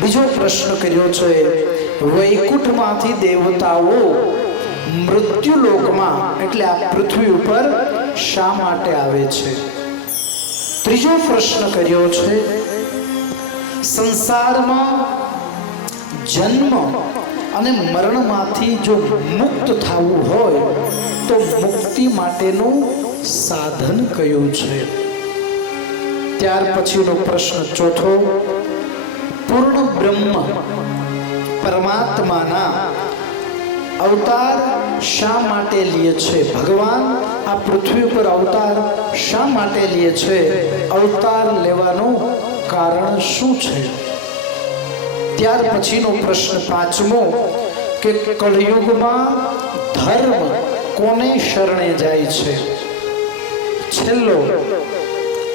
બીજો પ્રશ્ન કર્યો છે, વૈકુંઠમાંથી દેવતાઓ મૃત્યુલોકમાં એટલે આ પૃથ્વી ઉપર શા માટે આવે છે? ત્રીજો પ્રશ્ન કર્યો છે, સંસારમાં જન્મ અને મરણમાંથી જો મુક્ત થવું હોય તો મુક્તિ માટેનું સાધન કયું છે? ત્યાર પછીનો પ્રશ્ન ચોથો, પૂર્ણ બ્રહ્મ પરમાત્માના અવતાર શા માટે લે છે? ભગવાન આ પૃથ્વી પર અવતાર શા માટે લે છે? અવતાર લેવાનું કારણ શું છે? ત્યાર પછીનો પ્રશ્ન પાંચમો કે કળયુગમાં ધર્મ કોને શરણે જાય છે? છેલ્લો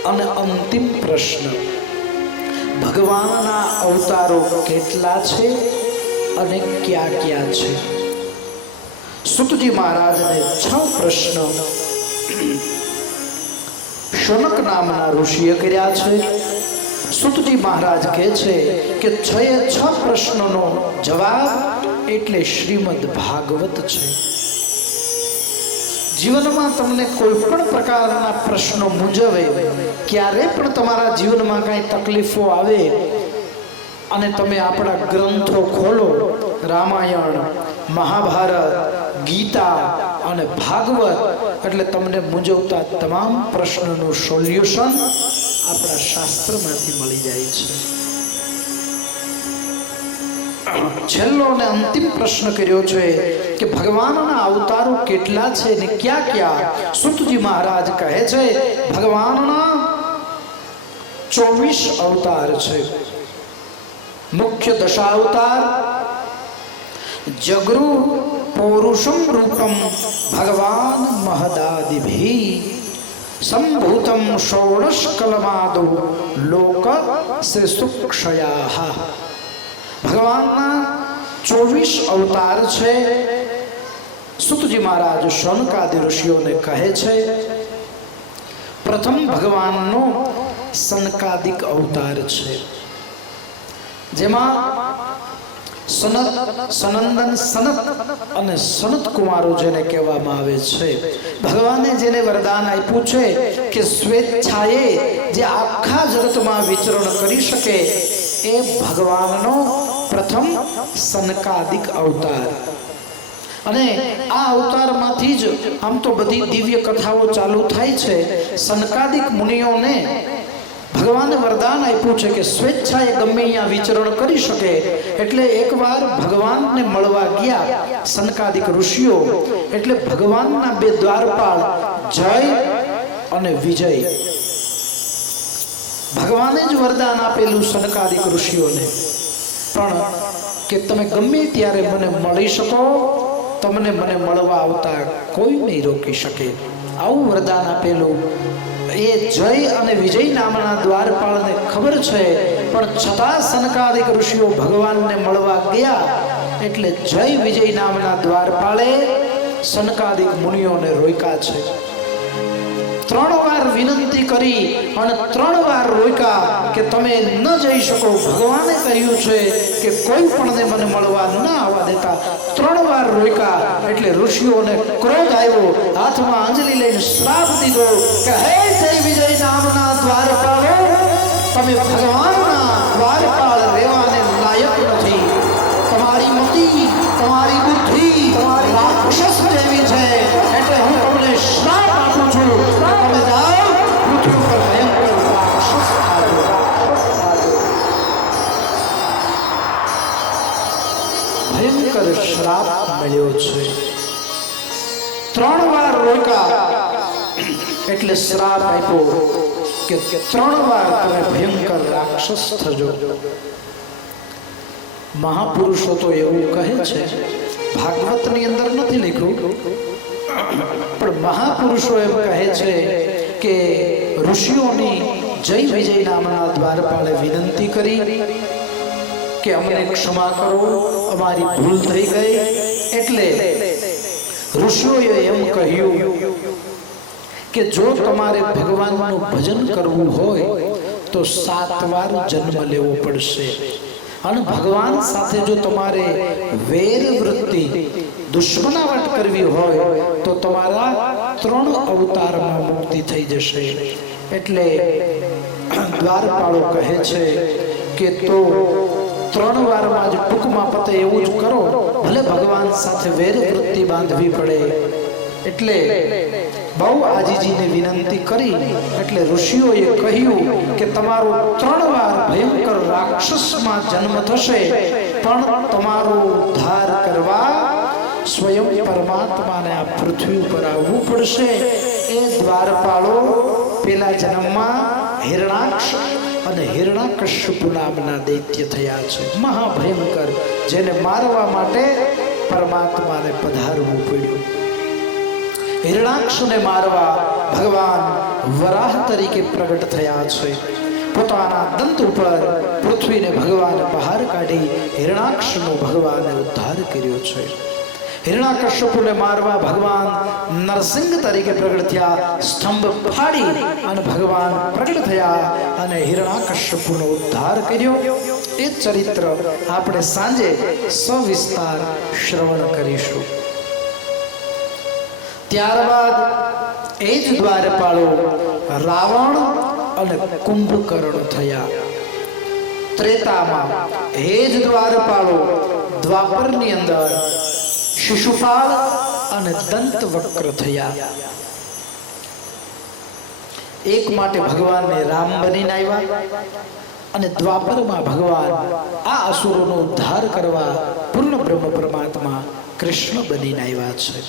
અને અંતિમ પ્રશ્ન, ભગવાનના અવતારો કેટલા છે અને ક્યાં ક્યાં છે? સુતજી મહારાજને 6 પ્રશ્ન શૌનક નામના ઋષિએ કર્યા છે. સુતજી મહારાજ કહે છે કે 6 પ્રશ્નોનો જવાબ એટલે શ્રીમદ ભાગવત છે. જીવનમાં તમને કોઈ પણ પ્રકારના પ્રશ્નો મૂંઝવે, ક્યારે પણ તમારા જીવનમાં કાંઈ તકલીફો આવે અને તમે આપણા ગ્રંથો ખોલો, રામાયણ, મહાભારત, ગીતા અને ભાગવત, એટલે તમને મૂંઝવતા તમામ પ્રશ્નોનું સોલ્યુશન આપણા શાસ્ત્રમાંથી મળી જાય છે. છેલ્લો અને અંતિમ પ્રશ્ન કર્યો છે કે ભગવાનના અવતારો કેટલા છે ને ક્યાં ક્યાં? સુતજી મહારાજ કહે છે ભગવાનના 24 અવતાર છે. મુખ્ય દશાવતાર જગરુ પૌરુષમ રૂપમ ભગવાન મહદાદિભિ સંભૂતમ ષોડશ કલમાદો લોક સુક્ષયા. ભગવાનના 24 અવતાર છે. સુતજી મહારાજ શૌનકાદિ ઋષિઓને કહે છે, પ્રથમ ભગવાનનો સનકાદિક અવતાર છે, જેમાં સનંદન સનત અને સનત કુમારો જેને કહેવામાં આવે છે. ભગવાને જેને વરદાન આપ્યું છે કે સ્વેચ્છાએ જે આખા જગતમાં વિચરણ કરી શકે, એ ભગવાનનો પ્રથમ સનકાદિક અવતાર. અને આ અવતારમાંથી જ આમ તો બધી દિવ્ય કથાઓ ચાલુ થાય છે. સનકાદિક મુનિઓને ભગવાને વરદાન આપ્યું છે કે સ્વેચ્છાએ ગમે અહીંયા વિચરણ કરી શકે. એટલે એકવાર ભગવાનને મળવા ગયા સનકાદિક ઋષિઓ, એટલે ભગવાનના 2 દ્વારપાળ જય અને વિજય, ભગવાને જ વરદાન આપેલું સનકાદિક ઋષિઓને પણ કે તમે ગમે ત્યારે મને મળી શકો, તમને મને મળવા આવતા કોઈ નહીં રોકી શકે, આવું વરદાન આપેલું. એ જય અને વિજય નામના દ્વારપાળને ખબર છે, પણ છતાં સનકાદિક ઋષિઓ ભગવાનને મળવા ગયા, એટલે જય વિજય નામના દ્વારપાળે સનકાદિક મુનિઓને રોક્યા છે. 3 વાર વિનંતી કરી અને 3 વાર રોક્યા કે તમે ન જઈ શકો. ભગવાને કહ્યું છે કે કોઈ પણને મને મળવા ન આવવા દેતા. 3 વાર રોક્યા એટલે ઋષિઓને ક્રોધ આવ્યો, હાથમાં અંજલિ લઈને શ્રાપ દીધો કે હે જય વિજય નામના દ્વારપાળો, તમે ભગવાનના દ્વારપાળ રહેવાને લાયક નથી. તમારી મતિ, તમારી બુદ્ધિ રાક્ષસ જેવી છે, એટલે હું તમને શ્રાપ આપું છું કે તમે જાઓ પૃથ્વી પર ભયંકર રાક્ષસ થાજો. ભયંકર શ્રાપ મળ્યો છે. 3 વાર રોક્યા એટલે શ્રાપ આપ્યો કે 3 વાર તમે ભયંકર રાક્ષસ થજો. મહાપુરુષો તો એવું કહે છે, ભાગવતની અંદર નથી લખ્યું, પણ મહાપુરુષો એમ કહે છે કે ઋષિઓની જય વિજય નામના દ્વારપાળે વિનંતી કરી કે અમને ક્ષમા કરો, અમારી ભૂલ થઈ ગઈ. એટલે ઋષિઓએ એમ કહ્યું કે જો તમારે ભગવાનનું ભજન કરવું હોય તો 7 વાર જન્મ લેવો પડશે. અને ભગવાન સાથે જો તમારે વેર વૃત્તિ દુશ્મનાવટ કરવી હોય તો તમારા 3 અવતારમાં મુક્તિ થઈ જશે. એટલે દ્વારપાળો કહે છે કે તો 3 વારમાં જ ટૂંકમાં પતે એવું જ કરો, ભલે ભગવાન સાથે વેર વૃત્તિ બાંધવી પડે. એટલે બહુ આજીજીને વિનંતી કરી એટલે ઋષિઓએ કહ્યું કે તમારો 3 વાર ભયંકર રાક્ષસમાં જન્મ થશે, પણ તમારો ઉદ્ધાર કરવા સ્વયં પરમાત્માને આ પૃથ્વી ઉપર આવવું પડશે. એ દ્વારપાળો પેલા જન્મમાં હિરણાક્ષ અને હિરણાકશ્યપુ નામના દૈત્ય થયા છે, મહાભયંકર, જેને મારવા માટે પરમાત્માને પધારવું પડ્યું. હિરણાક્ષને મારવા ભગવાન વરાહ તરીકે પ્રગટ થયા છે. પોતાના દંત ઉપર પૃથ્વીને ભગવાન બહાર કાઢી હિરણાક્ષનો ભગવાને ઉદ્ધાર કર્યો છે. હિરણાકશ્યપુને મારવા ભગવાન નરસિંહ તરીકે પ્રગટ થયા. સ્તંભ ફાડી અને ભગવાન પ્રગટ થયા અને હિરણાકશ્યપુનો ઉદ્ધાર કર્યો. એ ચરિત્ર આપણે સાંજે સવિસ્તાર શ્રવણ કરીશું. ત્યારબાદ એ જ દ્વારપાળો રાવણ અને કુંભકર્ણ થયા. ત્રેતામાં એ જ દ્વારપાળો દ્વાપરની અંદર શિશુપાળ અને દંતવક્ર થયા. એક માટે ભગવાનને રામ બનીને આવ્યા અને દ્વાપરમાં ભગવાન આ અસુરોનો ઉદ્ધાર કરવા પૂર્ણ બ્રહ્મ પરમાત્મા કૃષ્ણ બનીને આવ્યા છે.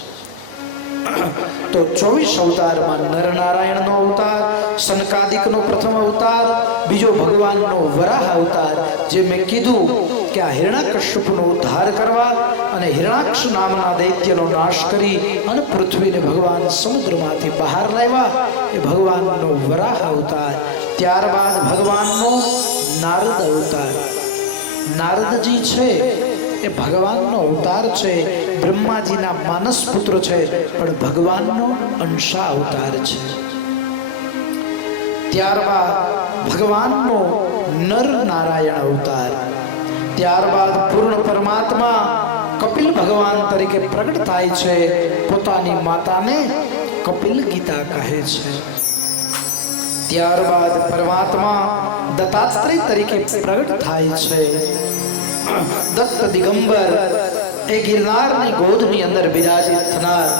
તો 24 અવતારમાં નરનારાયણનો અવતાર, સનકાદિકનો પ્રથમ અવતાર, બીજો ભગવાનનો વરાહ અવતાર, જે મેં કીધું કે આ હિરણાકશ્યપનો ઉદ્ધાર કરવા અને હિરણાક્ષ નામના દૈત્યનો નાશ કરી અને પૃથ્વીને ભગવાન સમુદ્રમાંથી બહાર લાવ્યા, એ ભગવાનનો વરાહ અવતાર. ત્યારબાદ ભગવાનનો નારદ અવતાર. નારદજી છે એ ભગવાનનો અવતાર છે, બ્રહ્માજીના માનસ પુત્ર છે, પણ ભગવાનનો અંશા અવતાર છે. ત્યારબાદ ભગવાનનો નર નારાયણ અવતાર. ત્યારબાદ પૂર્ણ પરમાત્મા કપિલ ભગવાન તરીકે પ્રગટ થાય છે. પોતાની માતાને કપિલ ગીતા કહે છે. ત્યારબાદ પરમાત્મા દત્તાત્રેય તરીકે પ્રગટ થાય છે. દત્ત દિગંબર એ ગિરનારની ગોદની અંદર બિરાજિત થનાર,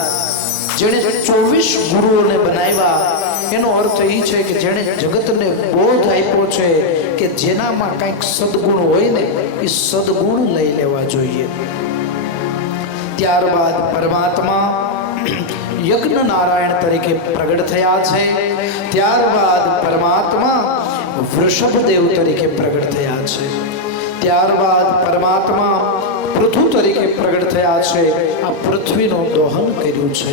જેણે 24 ગુરુઓને બનાવ્યા. એનો અર્થ એ છે કે જેણે જગતને બોધ આપ્યો છે કે જેનામાં કંઈક સદગુણ હોય ને એ સદગુણ લઈ લેવા જોઈએ. ત્યારબાદ પરમાત્મા યજ્ઞ નારાયણ તરીકે પ્રગટ થયા છે. ત્યારબાદ પરમાત્મા વૃષભદેવ તરીકે પ્રગટ થયા છે. ત્યારબાદ પરમાત્મા પૃથુ તરીકે પ્રગટ થયા છે, આ પૃથ્વીનો દોહન કર્યું છે.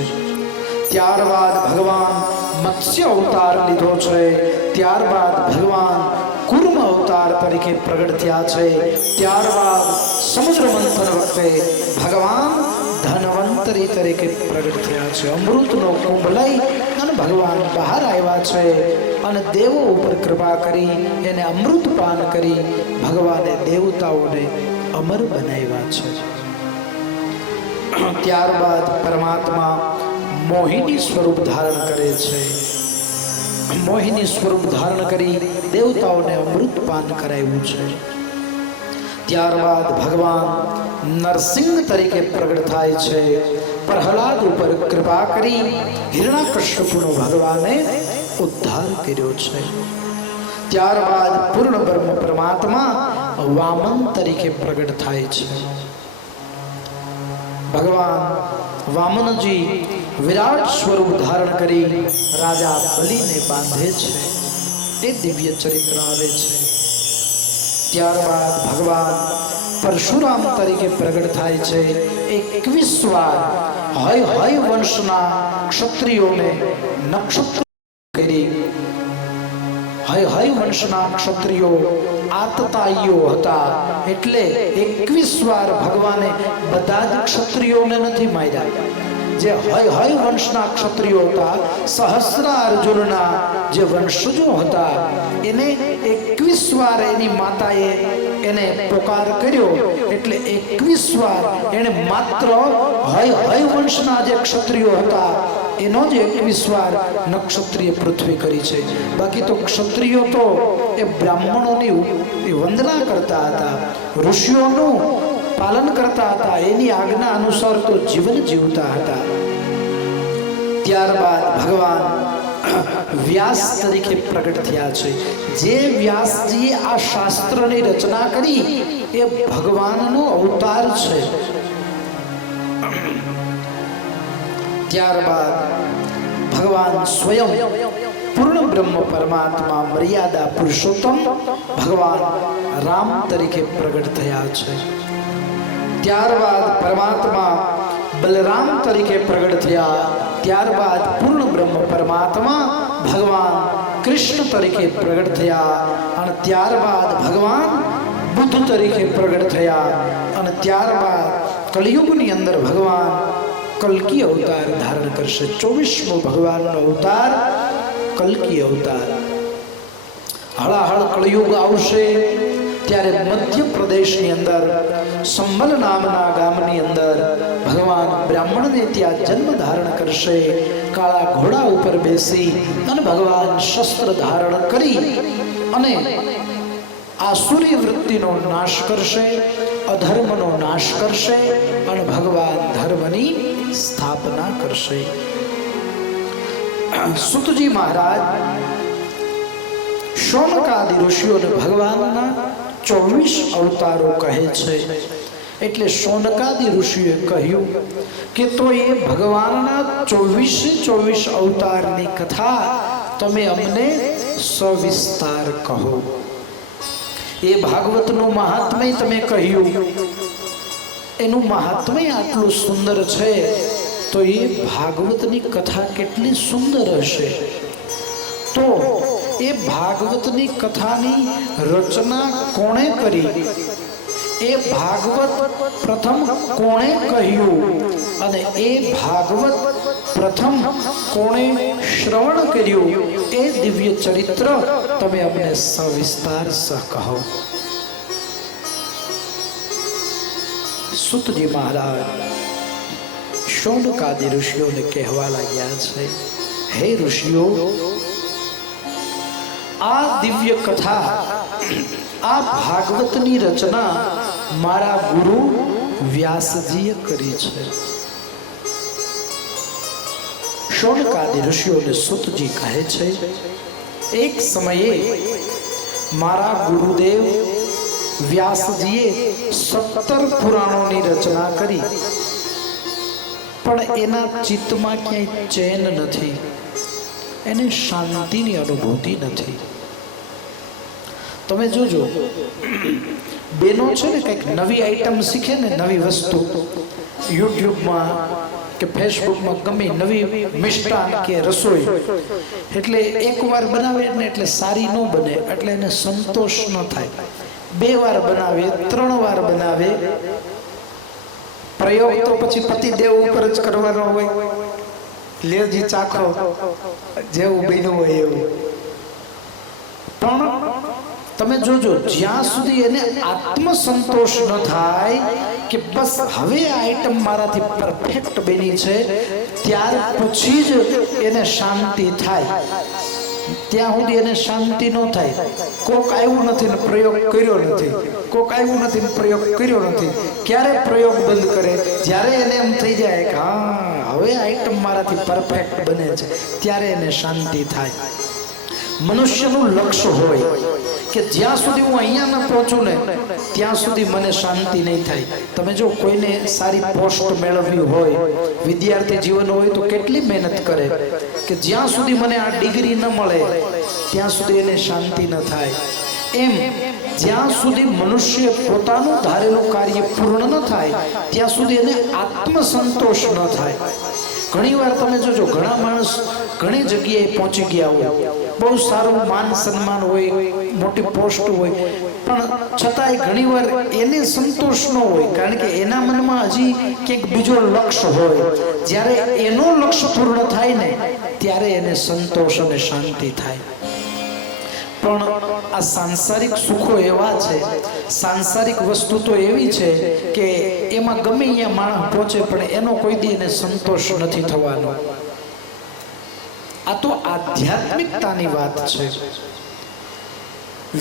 ત્યારબાદ ભગવાન મત્સ્ય અવતાર લીધો છે. ત્યારબાદ ભગવાન કુર્મ અવતાર તરીકે પ્રગટ થયા છે. ત્યારબાદ સમુદ્ર મંથન વખતે ભગવાન ધન્વંતરી તરીકે પ્રગટ થયા છે. અમૃતનો કુંભ લઈ અને ભગવાન બહાર આવ્યા છે અને દેવો ઉપર કૃપા કરી એને અમૃત પાન કરી ભગવાને દેવતાઓને અમર બનાવ્યા છે. ત્યારબાદ પરમાત્મા મોહિની સ્વરૂપ ધારણ કરે છે. મોહિની સ્વરૂપ ધારણ કરી દેવતાઓને અમૃત પાન કરાવ્યું છે. ત્યારબાદ ભગવાન નરસિંહ તરીકે પ્રગટ થાય છે. પ્રહલાદ ઉપર કૃપા કરી હિરણાકશ્યપુનો ભગવાને ઉદ્ધાર કર્યો છે. ત્યારબાદ પૂર્ણ બ્રહ્મ પરમાત્મા વામન તરીકે પ્રગટ થાય છે. ભગવાન વામનજી વિરાટ સ્વરૂપ ધારણ કરી રાજા બલિને બાંધે છે. એ દિવ્ય ચરિત્ર આવે છે. ત્યારબાદ ભગવાન પરશુરામ તરીકે પ્રગટ થાય છે. 21 વાર હય વંશના ક્ષત્રિયોને નક્ષત્ર કરી. હય વંશના ક્ષત્રિયો આતતાઈઓ હતા, એટલે 21 વાર ભગવાને બધા જ ક્ષત્રિયોને નથી માર્યા, જે હય વંશના ક્ષત્રિયો હતા, સહસ્ત્રાર્જુનના જે વંશજો હતા, એને 21 વાર એની માતાએ એને પોકાર કર્યો. એટલે 21 વાર એને માત્ર હય વંશના જે ક્ષત્રિયો હતા એનો જ 21 વાર નક્ષત્રિય પૃથ્વી કરી છે. બાકી તો ક્ષત્રિયો તો એ બ્રાહ્મણોની વંદના કરતા હતા, ઋષિઓનું પાલન કરતા હતા, એની આજ્ઞા અનુસાર તો જીવન જીવતા હતા. ત્યારબાદ ભગવાન વ્યાસ તરીકે પ્રગટ થયા છે. જે વ્યાસજીએ આ શાસ્ત્રની રચના કરી એ ભગવાનનો અવતાર છે. ત્યારબાદ ભગવાન સ્વયં પૂર્ણ બ્રહ્મ પરમાત્મા મર્યાદા પુરુષોત્તમ ભગવાન રામ તરીકે પ્રગટ થયા છે. ત્યારબાદ પરમાત્મા બલરામ તરીકે પ્રગટ થયા. ત્યારબાદ પૂર્ણ બ્રહ્મ પરમાત્મા ભગવાન કૃષ્ણ તરીકે પ્રગટ થયા. અને ત્યારબાદ ભગવાન બુદ્ધ તરીકે પ્રગટ થયા. અને ત્યારબાદ કલિયુગની અંદર ભગવાન કલ્કી અવતાર ધારણ કરશે. 24મો ભગવાનનો અવતાર કલ્કી અવતાર. હળાહળ કળિયુગ આવશે ત્યારે મધ્યપ્રદેશની અંદર સંભલ નામના ગામની અંદર ભગવાન બ્રાહ્મણને ત્યાં જન્મ ધારણ કરશે. કાળા ઘોડા ઉપર બેસી અને ભગવાન શસ્ત્ર ધારણ કરી અને આસુરી વૃત્તિનો નાશ કરશે, અધર્મનો નાશ કરશે અને ભગવાન ધર્મની સ્થાપના કરશે. સુતજી મહારાજ શૌનકાદિ ઋષિઓને ભગવાનના 24 અવતારો કહે છે. એટલે શૌનકાદિ ઋષિએ કહ્યું કે તો એ ભગવાનના 24 અવતારની કથા તમે અમને સવિસ્તાર કહો. એ ભાગવતનું મહાત્મ્ય તમે કહ્યું, એનું મહાત્મ્ય આટલું સુંદર છે તો એ ભાગવતની કથા કેટલી સુંદર હશે. તો એ ભાગવતની કથાની રચના કોણે કરી, એ ભાગવત પ્રથમ કોણે કહ્યું અને એ ભાગવત પ્રથમ કોણે શ્રવણ કર્યું, એ દિવ્ય ચરિત્ર તમે અમને સવિસ્તાર સહ કહો. સુતજી મહારાજ શૌનકાદિ ઋષિઓને કહેવા લાગ્યા છે, હે ઋષિઓ, આ દિવ્ય કથા, આ ભાગવતની રચના મારા ગુરુ વ્યાસજીએ કરી છે. શૌનકાદિ ઋષિઓને સુતજી કહે છે, એક સમયે મારા ગુરુદેવ વ્યાસજીએ 17 પુરાણોની રચના કરી, પણ એના ચિત્તમાં ક્યાંય ચેન નથી, એને શાંતિની અનુભૂતિ નથી. તમે જોજો, બેનો છે ને કંઈક નવી આઈટમ શીખે ને, નવી વસ્તુ યુટ્યુબમાં કે ફેસબુકમાં ગમે નવી મિષ્ટાન કે રસોઈ, એટલે એકવાર બનાવે ને એટલે સારી ન બને એટલે એને સંતોષ ન થાય. 2 વાર બનાવે, 3 વાર બનાવે, પ્રયોગ તો પછી પતિદેવ ઉપર જ કરવાનો હોય. લેજી ચાખો જેવું બન્યું હોય એવું. પણ તમે જોજો, જ્યાં સુધી એને આત્મસંતોષ ન થાય કે બસ હવે આ આઈટમ મારાથી પરફેક્ટ બની છે, ત્યાર પછી જ એને શાંતિ થાય. ત્યાં સુધી એને શાંતિ ન થાય. કોક આવ્યું નથી ને પ્રયોગ કર્યો નથી, કોક આવ્યું નથી ને પ્રયોગ કર્યો નથી. ક્યારે પ્રયોગ બંધ કરે? જ્યારે એને એમ થઈ જાય કે હા હવે આઈટમ મારાથી પરફેક્ટ બને છે, ત્યારે એને શાંતિ થાય. મનુષ્યનું લક્ષ્ય હોય કે જ્યાં સુધી હું અહીંયા ન પહોંચું ને ત્યાં સુધી મને શાંતિ નહીં થાય. તમે જો કોઈને સારી પોસ્ટ મેળવવી હોય, વિદ્યાર્થી જીવન હોય તો કેટલી મહેનત કરે કે જ્યાં સુધી મને આ ડિગ્રી ન મળે ત્યાં સુધી એને શાંતિ ન થાય. એમ જ્યાં સુધી મનુષ્ય પોતાનું ધારેલું કાર્ય પૂર્ણ ન થાય ત્યાં સુધી એને આત્મસંતોષ ન થાય. ઘણી વાર તમે જોજો, ઘણા માણસ ઘણી જગ્યાએ પહોંચી ગયા હોય, બહુ સારું માન સન્માન હોય, મોટી પોસ્ટ હોય, પણ છતાંય ઘણીવાર એને સંતોષ ન હોય, કારણ કે એના મનમાં હજી કંઈક બીજો લક્ષ્ય હોય. જ્યારે એનો લક્ષ્ય પૂર્ણ થાય ને ત્યારે એને સંતોષ અને શાંતિ થાય. પણ આ સાંસારિક સુખો એવા છે, સાંસારિક વસ્તુ તો એવી છે કે એમાં ગમે અહીંયા માણસ પહોંચે પણ એનો કોઈ દી એને સંતોષ નથી થવાનો. આ તો આધ્યાત્મિકતાની વાત છે.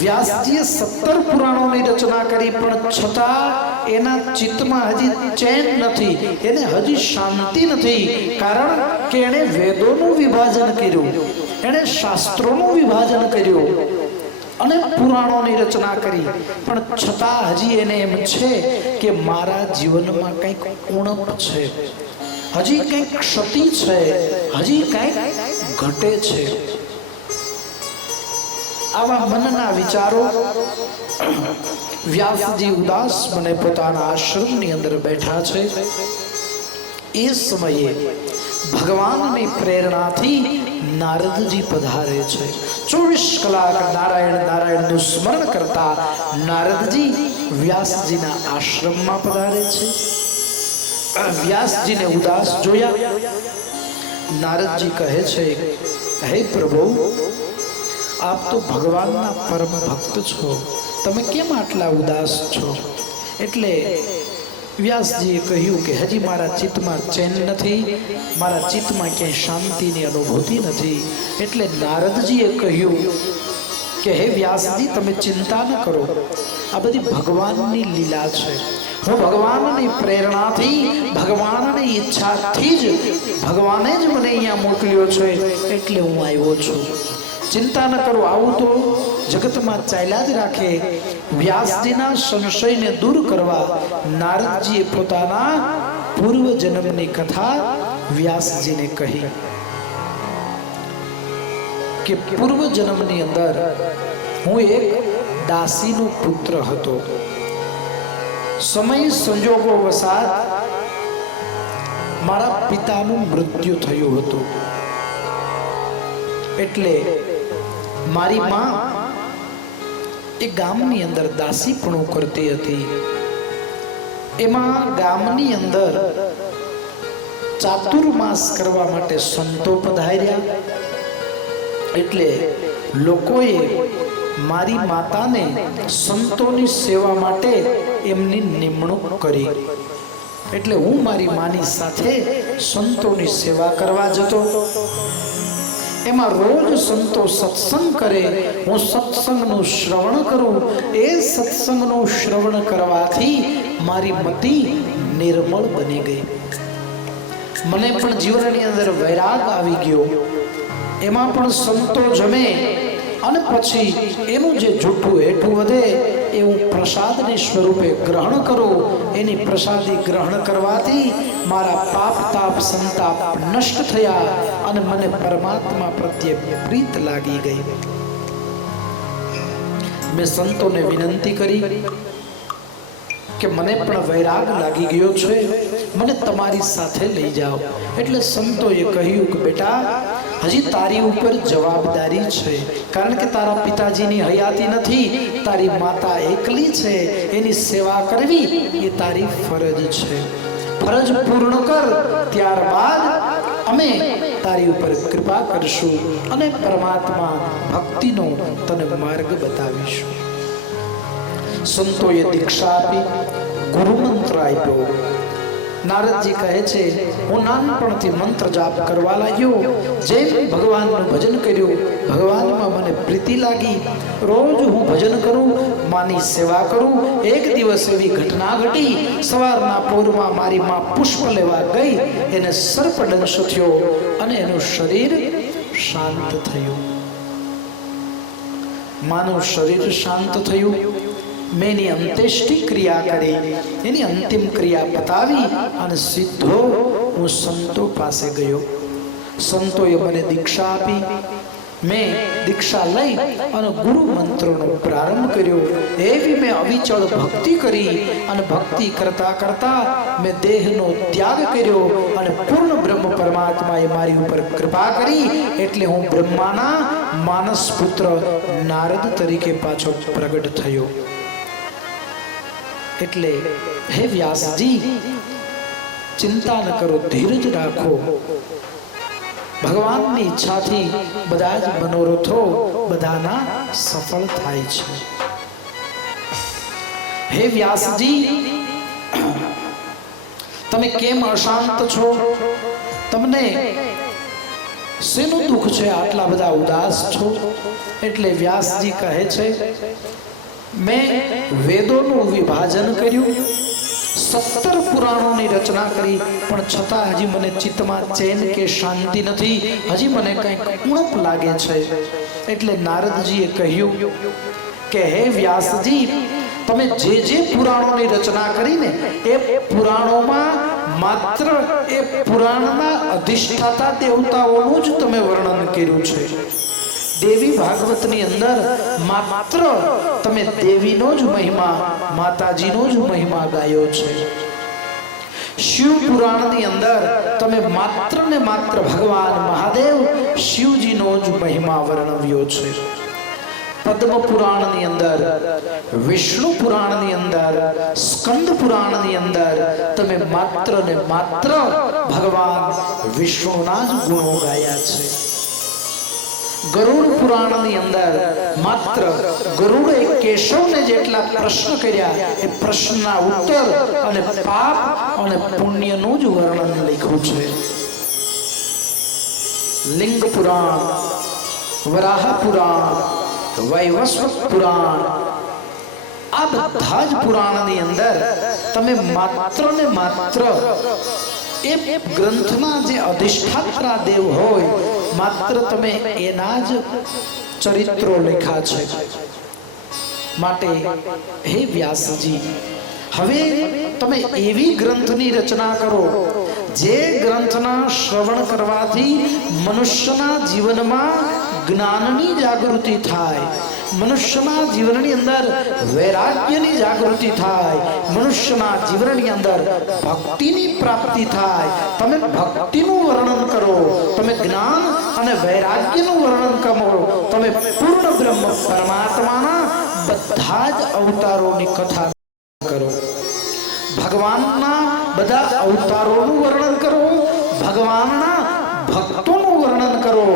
વ્યાસજીએ 17 પુરાણોની રચના કરી, પણ છતાં એના ચિત્તમાં હજી ચેન નથી, એને હજી શાંતિ નથી. કારણ કે એણે વેદોનું વિભાજન કર્યું, એણે શાસ્ત્રોનું વિભાજન કર્યું અને પુરાણોની રચના કરી, પણ છતાં હજી એને એમ છે કે મારા જીવનમાં કંઈક ઉણપ છે, હજી કંઈક ક્ષતિ છે, હજી કંઈક ઘટે છે. આવા મનના વિચારો વ્યાસજી ઉદાસ મને પોતાના આશ્રમની અંદર બેઠા છે. એ સમયે ભગવાનની પ્રેરણાથી નારદજી પધારે છે. 24 કલાક નારાયણ નારાયણનું સ્મરણ કરતા નારદજી વ્યાસજીના આશ્રમમાં પધારે છે. વ્યાસજીને ઉદાસ જોયા નારદજી કહે છે, હે પ્રભુ, આપ તો ભગવાનના પરમ ભક્ત છો, તમે કેમ આટલા ઉદાસ છો? એટલે વ્યાસજીએ કહ્યું કે હજી મારા ચિત્તમાં ચેન નથી, મારા ચિત્તમાં ક્યાંય શાંતિની અનુભૂતિ નથી. એટલે નારદજીએ કહ્યું કે હે વ્યાસજી, તમે ચિંતા ન કરો, આ બધી ભગવાનની લીલા છે. હું ભગવાનની પ્રેરણાથી, ભગવાનની ઈચ્છાથી જ, ભગવાને જ મને અહીંયા મોકલ્યો છે, એટલે હું આવ્યો છું. ચિંતા ન કરો, આવું તો જગતમાં ચાલ્યા જ રાખે. વ્યાસજીના સંશયને દૂર કરવા નારદજીએ પોતાના પૂર્વ જન્મની કથા વ્યાસજીને કહી કે પૂર્વ જન્મની અંદર હું એક દાસીનો પુત્ર હતો. સમય સંજોગો વસાત મારા પિતાનું મૃત્યુ થયું હતું. એટલે મારી માં એ ગામની અંદર દાસીપણું કરતી હતી. એમાં ગામની અંદર ચાતુર્માસ કરવા માટે સંતો પધાર્યા. એટલે લોકોએ મારી માતાને સંતોની સેવા માટે એમની નિમણૂક કરી. એટલે હું મારી માની સાથે સંતોની સેવા કરવા જતો. એમાં રોજ સંતો સત્સંગ કરે, હું સત્સંગનું શ્રવણ કરું. એ સત્સંગનું શ્રવણ કરવાથી મારી મતિ નિર્મળ બની ગઈ. મને પણ જીવનની અંદર વૈરાગ આવી ગયો. એમાં પણ સંતો જમે અને પછી એનું જે જૂઠું હેઠું વધે એ હું પ્રસાદની સ્વરૂપે ગ્રહણ કરું. એની પ્રસાદી ગ્રહણ કરવાથી મારા પાપ તાપ સંતાપ નષ્ટ થયા અને મને પરમાત્મા પ્રત્યે પ્રીત લાગી ગઈ. મેં સંતોને વિનંતી કરી કે મને પણ વૈરાગ લાગી ગયો છે, મને તમારી સાથે લઈ જાઓ. એટલે સંતોએ કહ્યું કે બેટા, હજી તારી ઉપર જવાબદારી છે, કારણ કે તારા પિતાજીની હયાતી નથી, તારી માતા એકલી છે, એની સેવા કરવી એ તારી ફરજ છે. ફરજ પૂર્ણ કર, ત્યારબાદ અમે તારી ઉપર કૃપા કરશું અને પરમાત્મા ભક્તિનો તને માર્ગ બતાવીશું. સંતોએ દીક્ષા આપી, ગુરુ મંત્ર આપ્યો. નારદજી કહે છે, હું નાનપણથી મંત્ર જાપ કરવા લાગ્યો. જેમ ભગવાનનું ભજન કર્યું, ભગવાનમાં મને પ્રીતિ લાગી. રોજ હું ભજન કરું, માની સેવા કરું. એક દિવસ એવી ઘટના ઘટી, સવારના પોરમાં મારી માં પુષ્પ લેવા ગઈ, એને સર્પદંશ થયો અને એનું શરીર શાંત થયું. માનું શરીર શાંત થયું. મેં એની અંત્યેષ્ટિ ક્રિયા કરી, એની અંતિમ ક્રિયા બતાવી અને સીધો હું સંતો પાસે ગયો. સંતોએ મને દીક્ષા આપી. મેં દીક્ષા લઈ અને ગુરુ મંત્રનો પ્રારંભ કર્યો. એવી મેં અવિચળ ભક્તિ કરી અને ભક્તિ કરતા કરતા મેં દેહનો ત્યાગ કર્યો અને પૂર્ણ બ્રહ્મ પરમાત્માએ મારી ઉપર કૃપા કરી. એટલે હું બ્રહ્માના માનસ પુત્ર નારદ તરીકે પાછો પ્રગટ થયો. એટલે હે વ્યાસજી, ચિંતા ન કરો, ધીરજ રાખો. ભગવાનની ઈચ્છાથી બધા જ મનોરથો બધાના સફળ થાય છે. હે વ્યાસજી, તમે કેમ અશાંત છો? તમને શેનું દુઃખ છે? આટલા બધા ઉદાસ છો? એટલે વ્યાસજી કહે છે, મેં વેદોનું વિભાજન કર્યું, 17 પુરાણોની રચના કરી, પણ છતાં હજી મને ચિત્તમાં ચેન કે શાંતિ નથી. હજી મને કંઈક ઉણપ લાગે છે. એટલે નારદજીએ કહ્યું કે હે વ્યાસજી, તમે જે પુરાણોની રચના કરીને એ પુરાણોમાં માત્ર એ પુરાણના અધિષ્ઠાતા દેવતાઓનું જ તમે વર્ણન કર્યું છે. દેવી ભાગવતની અંદર માત્ર તમે દેવીનો જ મહિમા, માતાજીનો જ મહિમા ગાયો છે. શિવ પુરાણની અંદર તમે માત્ર ને માત્ર ભગવાન મહાદેવ શિવજીનો જ મહિમા વર્ણવ્યો છે. પદ્મ પુરાણની અંદર, વિષ્ણુ પુરાણની અંદર, સ્કંદ પુરાણની અંદર તમે માત્ર ને માત્ર ભગવાન વિષ્ણુના જ ગુણો ગાયા છે. ગરુડ પુરાણની અંદર માત્ર ગરુડે કેશવને જેટલા પ્રશ્ન કર્યા એ પ્રશ્નના ઉત્તર અને પાપ અને પુણ્યનું જ વર્ણન લખ્યું છે. લિંગ પુરાણ, વરાહ પુરાણ, વૈવસ્વત પુરાણ, આ બધા જ પુરાણની અંદર તમે માત્ર ને માત્ર એ ગ્રંથના જે અધિષ્ઠાતા દેવ હોય માત્ર તમે એના જ ચરિત્રો લખ્યા છે. માટે હે વ્યાસજી, હવે તમે એવી ગ્રંથની રચના કરો જે ગ્રંથના શ્રવણ કરવાથી મનુષ્યના જીવનમાં જ્ઞાનની જાગૃતિ થાય, મનુષ્યના જીવનની અંદર વૈરાગ્યની જાગૃતિ થાય, મનુષ્યના જીવનની અંદર ભક્તિની પ્રાપ્તિ થાય. તમે ભક્તિનું વર્ણન કરો, તમે જ્ઞાન અને વૈરાગ્યનું વર્ણન કરો, તમે પૂર્ણ બ્રહ્મ પરમાત્માના બધા જ અવતારોની કથા કરો, ભગવાનના બધા અવતારોનું વર્ણન કરો, ભગવાનના ભક્તોનું વર્ણન કરો.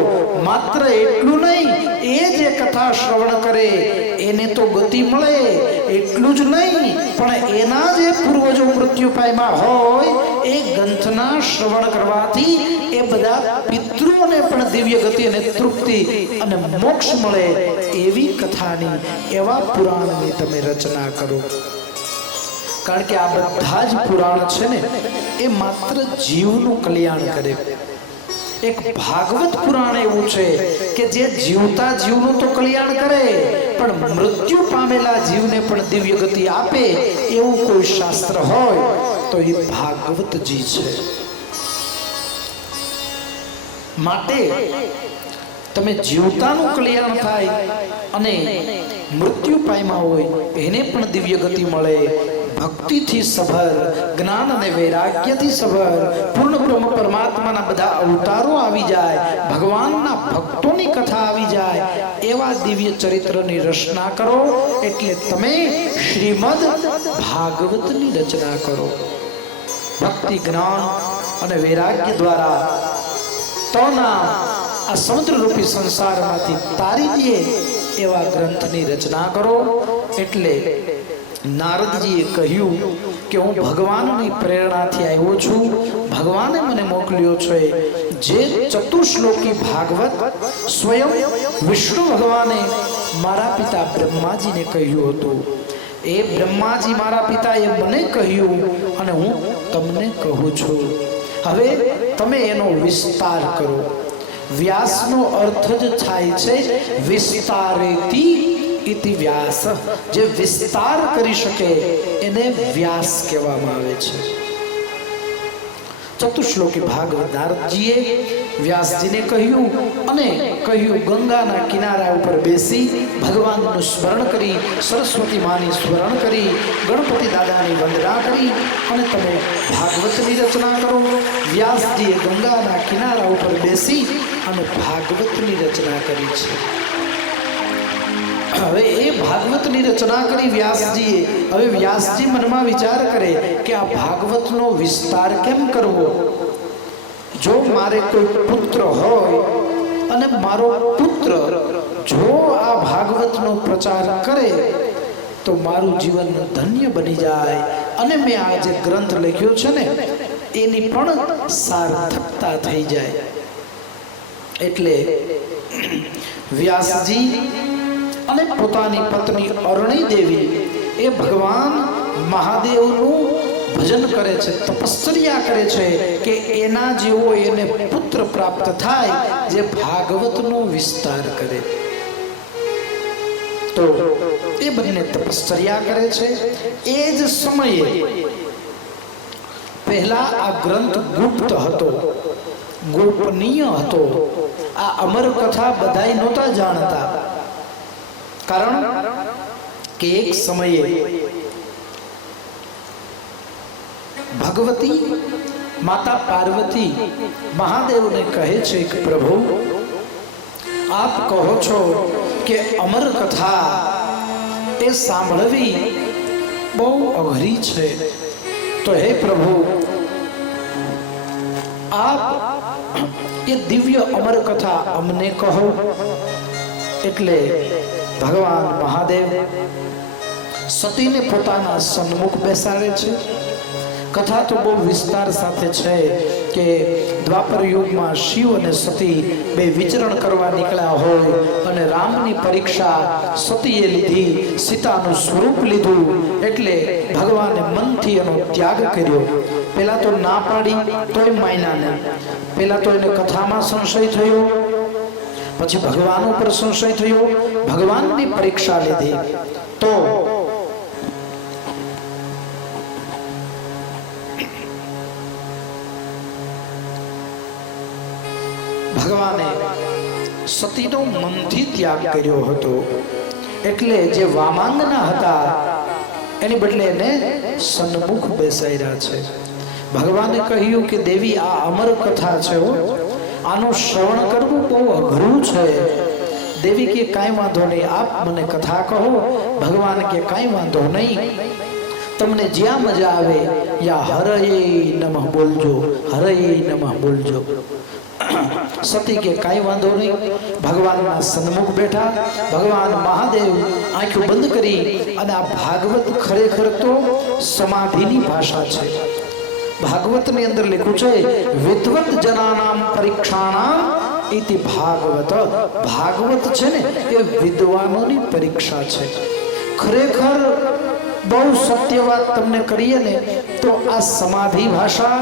માત્ર એટલું નહીં, એ જે કથા શ્રવણ કરે એને તો ગતિ મળે, એટલું જ નહીં પણ એના જે પૂર્વજો મૃત્યુ પામ્યા હોય એ ગ્રંથના શ્રવણ કરવાથી એ બધા પિતૃઓને પણ દિવ્ય ગતિ અને તૃપ્તિ અને મોક્ષ મળે. એવી કથાની, એવા પુરાણની તમે રચના કરો. કારણ કે આ બધા જ પુરાણ છે ને એ માત્ર જીવનું કલ્યાણ કરે. એક ભાગવત પુરાણ એવું છે કે જે જીવતા જીવનું તો કલ્યાણ કરે પણ મૃત્યુ પામેલા જીવને પણ દિવ્ય ગતિ આપે એવું કોઈ શાસ્ત્ર હોય તો એ ભાગવતજી છે. માટે તમે જીવતાનું કલ્યાણ થાય અને મૃત્યુ પામ્યા હોય એને પણ દિવ્ય ગતિ મળે. ભક્તિથી સભર, જ્ઞાન અને વૈરાગ્યથી સભર, પૂર્ણ બ્રહ્મ પરમાત્માના બધા અવતારો આવી જાય, ભગવાનના ભક્તોની કથા આવી જાય, એવા દિવ્ય ચરિત્રની રચના કરો. એટલે તમે શ્રીમદ ભાગવતની રચના કરો. ભક્તિ, જ્ઞાન અને વૈરાગ્ય દ્વારા તોના આ સમુદ્રરૂપી સંસારમાંથી તારી દે એવા ગ્રંથની રચના કરો. એટલે નારદજીએ કહ્યું કે હું ભગવાનની પ્રેરણાથી આવ્યો છું, ભગવાને મને મોકલ્યો છે. જે ચતુશ્લોકી ભાગવત સ્વયં વિષ્ણુ ભગવાને મારા પિતા બ્રહ્માજીને કહ્યું હતું, એ બ્રહ્માજી મારા પિતાએ મને કહ્યું અને હું તમને કહું છું. હવે તમે એનો વિસ્તાર કરો. વ્યાસનો અર્થ જ થાય છે વિસ્તારેતી ઇતિ વ્યાસ. જે વિસ્તાર કરી શકે એને વ્યાસ કહેવામાં આવે છે. ચતુશ્લોકી ભાગવત નારદજીએ વ્યાસજીને કહ્યું અને કહ્યું ગંગાના કિનારા ઉપર બેસી ભગવાનનું સ્મરણ કરી, સરસ્વતી માની સ્મરણ કરી, ગણપતિ દાદાની વંદના કરી અને તમે ભાગવતની રચના કરો. વ્યાસજીએ ગંગાના કિનારા ઉપર બેસી અને ભાગવતની રચના કરી છે. હવે એ ભાગવતની રચના કરી વ્યાસજીએ. હવે વ્યાસજી મનમાં વિચાર કરે કે આ ભાગવતનો વિસ્તાર કેમ કરવો. જો મારે કોઈ પુત્ર હોય અને મારો પુત્ર જો આ ભાગવતનો પ્રચાર કરે તો મારું જીવન ધન્ય બની જાય અને મેં આ જે ગ્રંથ લખ્યો છે ને એની પણ સાર્થકતા થઈ જાય. એટલે વ્યાસજી અને પોતાની પત્ની અરણી દેવી એ ભગવાન મહાદેવનું ભજન કરે છે, તપશ્ચર્યા કરે છે કે એના જેવો એને પુત્ર પ્રાપ્ત થાય જે ભાગવતનો વિસ્તાર કરે. તો એ બંને તપશ્ચર્યા કરે છે. એ જ સમયે પહેલા આ ગ્રંથ ગુપ્ત હતો, ગોપનીય હતો. આ અમર કથા બધાય નહોતા જાણતા. કારણ કે એક સમયે ભગવતી માતા પાર્વતી મહાદેવને કહે છે કે પ્રભુ આપ કહો છો કે અમર કથા એ સાંભળવી બહુ અઘરી છે, તો હે પ્રભુ આપ એ દિવ્ય અમર કથા અમને કહો. એટલે ભગવાન મહાદેવ સતીને પોતાના સન્મુખ બેસાડે છે. કથા તો બહુ વિસ્તાર સાથે છે કે દ્વાપર યુગમાં શિવ અને સતી બે વિચરણ કરવા નીકળ્યા હોય અને રામની પરીક્ષા સતીએ લીધી, સીતાનું સ્વરૂપ લીધું. એટલે ભગવાને મનથી એનો ત્યાગ કર્યો. પહેલા તો ના પાડી તોય માન્યા નહીં. પહેલા તો એને કથામાં સંશય થયો, પછી ભગવાન ઉપર સંશય થયો, ભગવાનની પરીક્ષા લીધી. તો ભગવાને સતીનો મનથી ત્યાગ કર્યો હતો. એટલે જે વામાંગના હતા એની બદલે એને સન્મુખ બેસાડ્યા છે. ભગવાને કહ્યું કે દેવી આ અમર કથા છે, આનું શ્રવણ કરવું બહુ અઘરું છે. દેવી કે કાંઈ વાંધો નહીં, આપ મને કથા કહો. ભગવાન કે કાંઈ વાંધો નહીં, તમને જ્યાં મજા આવે યા હરયે નમઃ બોલજો, હરયે નમઃ બોલજો. સતી કે કાંઈ વાંધો નહીં. ભગવાનના સન્મુખ બેઠા. ભગવાન મહાદેવ આંખો બંધ કરી અને આ ભાગવત ખરેખર તો સમાધિની ભાષા છે. ભાગવતની અંદર લખ્યું છે વિદ્વત જનાનામ પરીક્ષાણામ ઇતિ ભાગવત. ભાગવત છે ને એ વિદ્વાનોની પરીક્ષા છે. ખરેખર બહુ સત્ય વાત તમને કરીએ ને તો આ સમાધિ ભાષા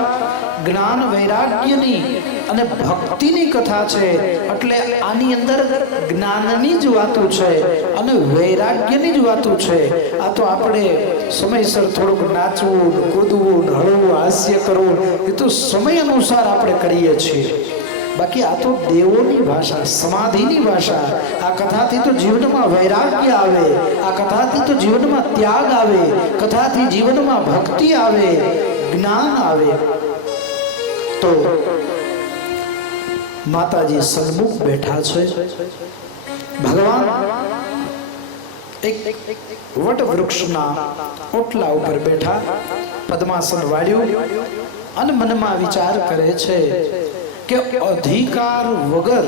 જ્ઞાન વૈરાગ્યની અને ભક્તિની કથા છે. એટલે આની અંદર જ્ઞાનની જ વાતો છે અને વૈરાગ્યની જ વાતો છે. આ તો આપણે સમયસર થોડુંક નાચવું, કૂદવું, હળવું, હાસ્ય કરવું એ તો સમય અનુસાર આપણે કરીએ છીએ. બાકી આ તો દેવોની ભાષા, સમાધિની ભાષા. આ કથાથી તો જીવનમાં વૈરાગ્ય આવે, આ કથાથી તો જીવનમાં ત્યાગ આવે, કથાથી જીવનમાં ભક્તિ આવે, જ્ઞાન આવે. તો માતાજી સન્મુખ બેઠા છે. ભગવાન એક વટ વૃક્ષના ઓટલા ઉપર બેઠા, પદ્માસન વાળ્યું અને મનમાં વિચાર કરે છે કે અધિકાર વગર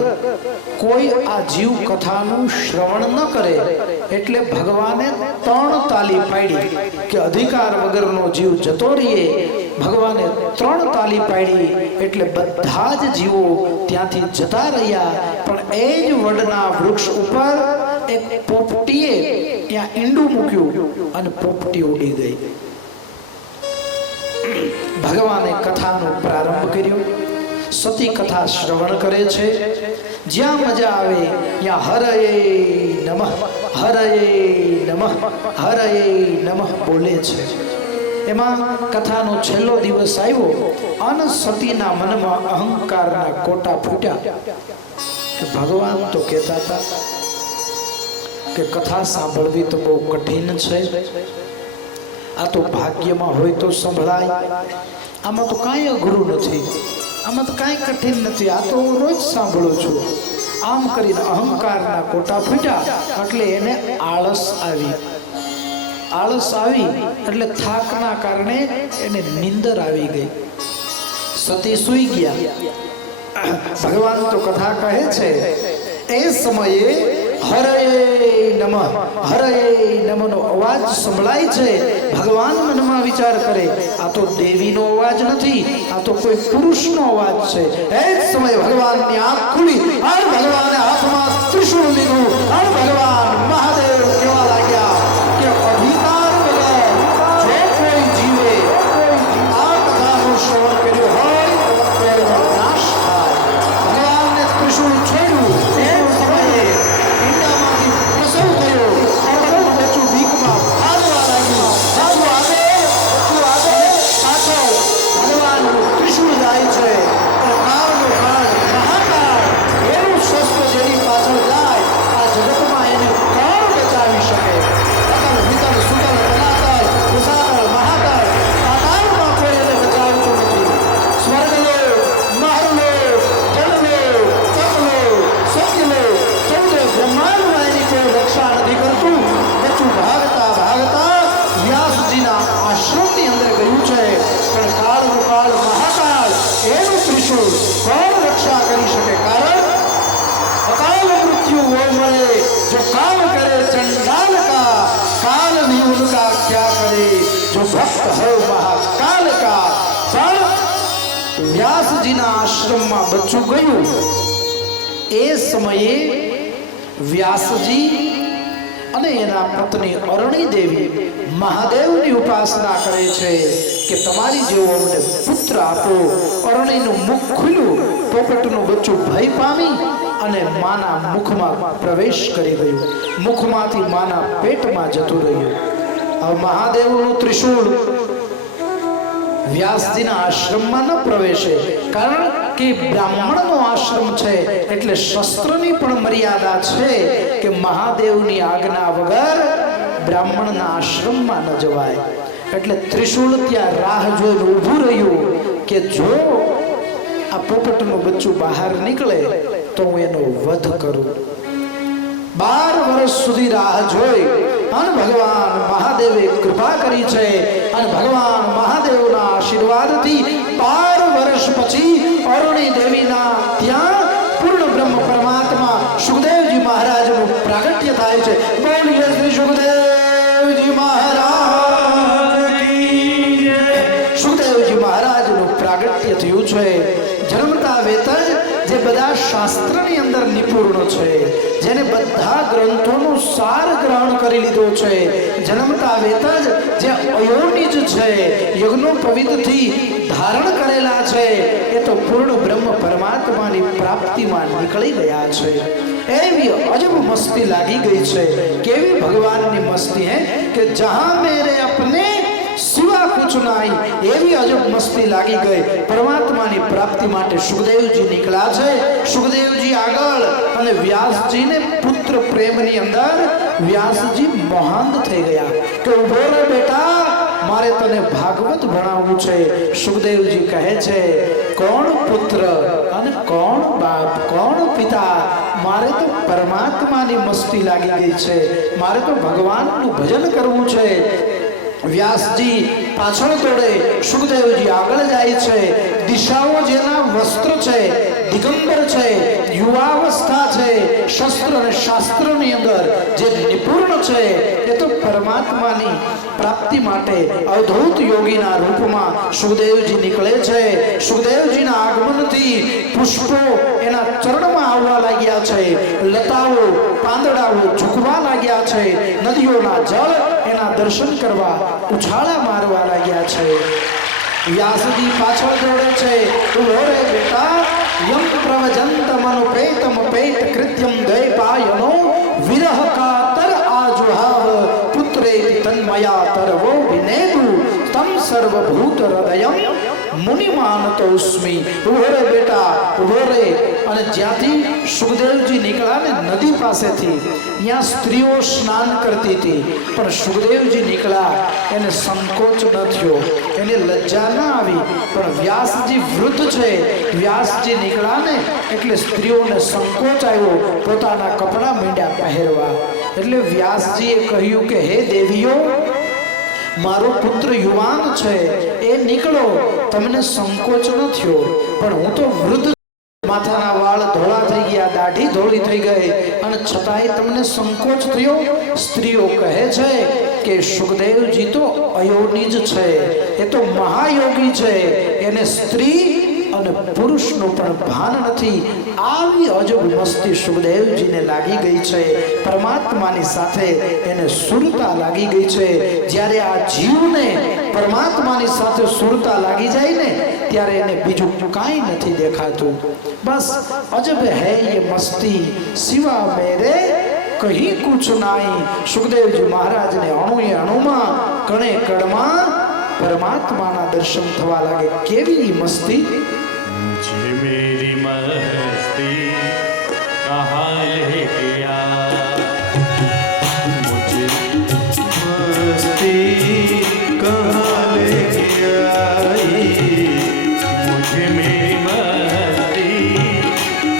કોઈ આ જીવ કથાનું શ્રવણ ન કરે. એટલે ભગવાને 3 તાલી પાડી કે અધિકાર વગરનો જીવ જતો રહીએ. ભગવાને 3 તાલી પાડી એટલે બધા જ જીવો ત્યાંથી જતા રહ્યા. પણ એ જ વડના વૃક્ષ ઉપર એક પોપટીએ ત્યાં ઈંડું મૂક્યું અને પોપટી ઉડી ગઈ. ભગવાને કથાનો પ્રારંભ કર્યો. સતી કથા શ્રવણ કરે છે. જ્યાં મજા આવે ત્યાં હરયે નમઃ, હરયે નમઃ, હરયે નમઃ બોલે છે. એમાં કથાનો છેલ્લો દિવસ આવ્યો અને સતીના મનમાં અહંકારના કોટા ફૂટ્યા કે ભગવાન તો કહેતા હતા કે કથા સાંભળવી તો બહુ કઠિન છે. આ તો ભાગ્યમાં હોય તો સંભળાય, આમાં તો કાંઈ અઘરું નથી, આમાં તો કાંઈ કઠિન નથી, આ તો હું રોજ સાંભળું છું. આમ કરીને અહંકારના કોટા ફૂટ્યા એટલે એને આળસ આવી એટલે થાકના કારણે એને નીંદર આવી ગઈ. સતી સૂઈ ગયા. ભગવાન તો કથા કહે છે એ સમયે હરે નમઃ નો અવાજ સંભળાય છે. ભગવાન મનમાં વિચાર કરે આ તો દેવીનો અવાજ નથી, આ તો કોઈ પુરુષનો અવાજ છે. એ જ સમયે ભગવાનની આંખ ખુલી અને ભગવાને હાથમાં ત્રિશૂળ લીધું અને ભગવાન મહાદેવ કહેવા લાગ્યા કે અધિકાર વગર જો કોઈ જીવે આ કથાનું શ્રવણ કર્યું હોય તો એનો નાશ થાય. ભગવાનને ત્રિશૂળ છોડ્યું. એ સમયે ઈંડામાંથી પ્રસવ થયો. બચ્ચું બીકમાં ભાગવા લાગ્યું. પાછળ ભગવાનનું ત્રિશૂળ જાય છે. કાળનું કાળ મહાકાળ એવું શસ્ત્ર જેની પાછળ જાય આ જગતમાં એને કોણ બચાવી શકે? અકલ વિકલ સુકલ તલાતલ વિશાળ મહાકાળ પાતાળમાં કોઈ એને બચાવતું નથી. સ્વર્ગલો મહરલો જળલો તપલો સત્યલો ચૌદે બ્રહ્માંડમાં એની કોઈ રક્ષા નથી કરતું. બચ્ચું ભાગતા વ્યાસજીના આશ્રમની અંદર ગયું છે. પણ કાળનું કાળ મહાકાળ એનું ત્રિશૂળ કોણ રક્ષા કરી શકે? કારણ અકાલ મૃત્યુ वो मरे जो काम करे चंडाल का, काल भी उनका क्या करे जो भक्त है महाकाल का. પણ વ્યાસજીના આશ્રમમાં બચ્ચું ગયું. એ સમયે વ્યાસજી અને એના પત્ની અરણી દેવી મહાદેવની ઉપાસના કરે છે કે તમારી જેવો અમને પુત્ર આપો. અરણીનું મુખ ખુલ્યું. પોપટનું બચ્ચું ભય પામી અને માના મુખમાં પ્રવેશ કરી ગયું. મુખમાંથી માના પેટમાં જતું રહ્યું. હવે મહાદેવનું ત્રિશૂળ વ્યાસજીના આશ્રમમાં ન પ્રવેશે. કારણ કે બ્રાહ્મણનો આશ્રમ છે એટલે શસ્ત્રની પણ મર્યાદા છે કે મહાદેવની આજ્ઞા વગર બ્રાહ્મણના આશ્રમમાં ન જવાય. એટલે ત્રિશૂળ ત્યાં રાહ જોઈને ઊભું રહ્યું કે જો આ પોપટનું બચ્ચું બહાર નીકળે તો હું એનો વધ કરું. 12 વર્ષ સુધી રાહ જોઈ અને ભગવાન મહાદેવે કૃપા કરી છે. અને ભગવાન મહાદેવના આશીર્વાદથી 12 વર્ષ પછી અરુણી દેવીના ત્યાં પૂર્ણ બ્રહ્મ પરમાત્મા સુખદેવજી મહારાજનું પ્રાગટ્ય થાય છે. બોલીએ શ્રી સુખદેવજી મહારાજ કી જય. સુખદેવજી મહારાજનું પ્રાગટ્ય થયું છે. જન્મતા વેત જ જે બધા શાસ્ત્રની અંદર નિપુણ છે, જેને બધા ગ્રંથોનું સાર ગ્રહણ કરી લીધો છે, જન્મતા વેત જ જે અયોનિજ છે, યજ્ઞોપવિતથી ધારણ કરેલા છે, એ તો પૂર્ણ બ્રહ્મ પરમાત્માની પ્રાપ્તિમાં નીકળી ગયા છે. એવી અજબ મસ્તી લાગી ગઈ છે. કેવી ભગવાનની મસ્તી હે કે જહાં મેરે અપને સિવા કુછ નહીં, એવી અજબ મસ્તી લાગી ગઈ. પરમાત્માની પ્રાપ્તિ માટે સુખદેવજી નીકળ્યા છે. સુખદેવજી આગળ અને વ્યાસજીને પુત્ર પ્રેમની અંદર વ્યાસજી મોહાંત થઈ ગયા કે ઉભો રે બેટા, મારે તને ભાગવત ભણાવવું છે. સુખદેવજી કહે છે કોણ પુત્ર અને કોણ બાપ, કોણ પિતા? મારે તો પરમાત્માની મસ્તી લાગી ગઈ છે. મારે તો ભગવાનનું ભજન કરવું છે. વ્યાસજી પાછળ દોડે, સુખદેવજી આગળ જાય છે. દિશાઓ જેના વસ્ત્ર છે, દિગંબર છે, યુવાવસ્થા છે, શસ્ત્ર અને શાસ્ત્રની અંદર જે નિપુણ છે, એ તો પરમાત્માની પ્રાપ્તિ માટે અવધૂત યોગીના રૂપમાં સુખદેવજી નીકળે છે. સુખદેવજીના આગમનથી પુષ્પો એના ચરણમાં આવવા લાગ્યા છે. લતાઓ પાંદડાઓ ઝૂકવા લાગ્યા છે. નદીઓના જળ એના દર્શન કરવા ઉછાળા મારવા લાગ્યા છે. વ્યાસજી પાછળ દોડે છે. ઉભો રે બેટા, યમ પ્રવજંત મનુપેતમ પેત કૃત્યમ દૈપાયનો વિરહ કાતર આજુહાવ પુત્રેતિ તન્મયા તરવો વિનેદુ તમ સર્વભૂત હૃદયમ મુનિમાનતોસ્મિ. ઉભો રે બેટા, ઉભો રે. અને જ્યાંથી સુખદેવજી નીકળ્યા ને નદી પાસેથી, ત્યાં સ્ત્રીઓ સ્નાન કરતી હતી, પણ સુખદેવજી નીકળ્યા એને સંકોચ ન થયો, એને લજ્જા ન આવી. પણ વ્યાસજી વૃદ્ધ છે, વ્યાસજી નીકળ્યા ને એટલે સ્ત્રીઓને સંકોચ આવ્યો, પોતાના કપડાં માંડ્યા પહેરવા. એટલે વ્યાસજીએ કહ્યું કે હે દેવીઓ, મારો પુત્ર યુવાન છે, એ નીકળો, તમને સંકોચ ન થયો. પણ હું તો વૃદ્ધ, માથાના વાળ ધોળા થઈ ગયા, દાઢી ધોળી થઈ ગઈ, અને છતાંય તમને સંકોચ થયો. સ્ત્રીઓ કહે છે કે સુખદેવજી તો અયોનિજ છે, એ તો મહાયોગી છે, એને સ્ત્રી અને પુરુષનું પણ ભાન નથી. આવી અજબ મસ્તી સુખદેવજીને લાગી ગઈ છે. પરમાત્માની સાથે એને સુરતા લાગી ગઈ છે. જ્યારે આ જીવને પરમાત્માની સાથે સુરતા લાગી જાય ને ત્યારે એને બીજું કાંઈ નથી દેખાતું. બસ અજબ હૈ ये मस्ती सिवा मेरे कहीं कुछ नहीं. સુખદેવજી મહારાજને અણુએ અણુમાં, કણે કણમાં પરમાત્માના દર્શન થવા લાગે. કેવી મસ્તી! मुझे मेरी मस्ती कहाँ ले गया, मुझे मस्ती कहाँ ले गया, मुझे मेरी मस्ती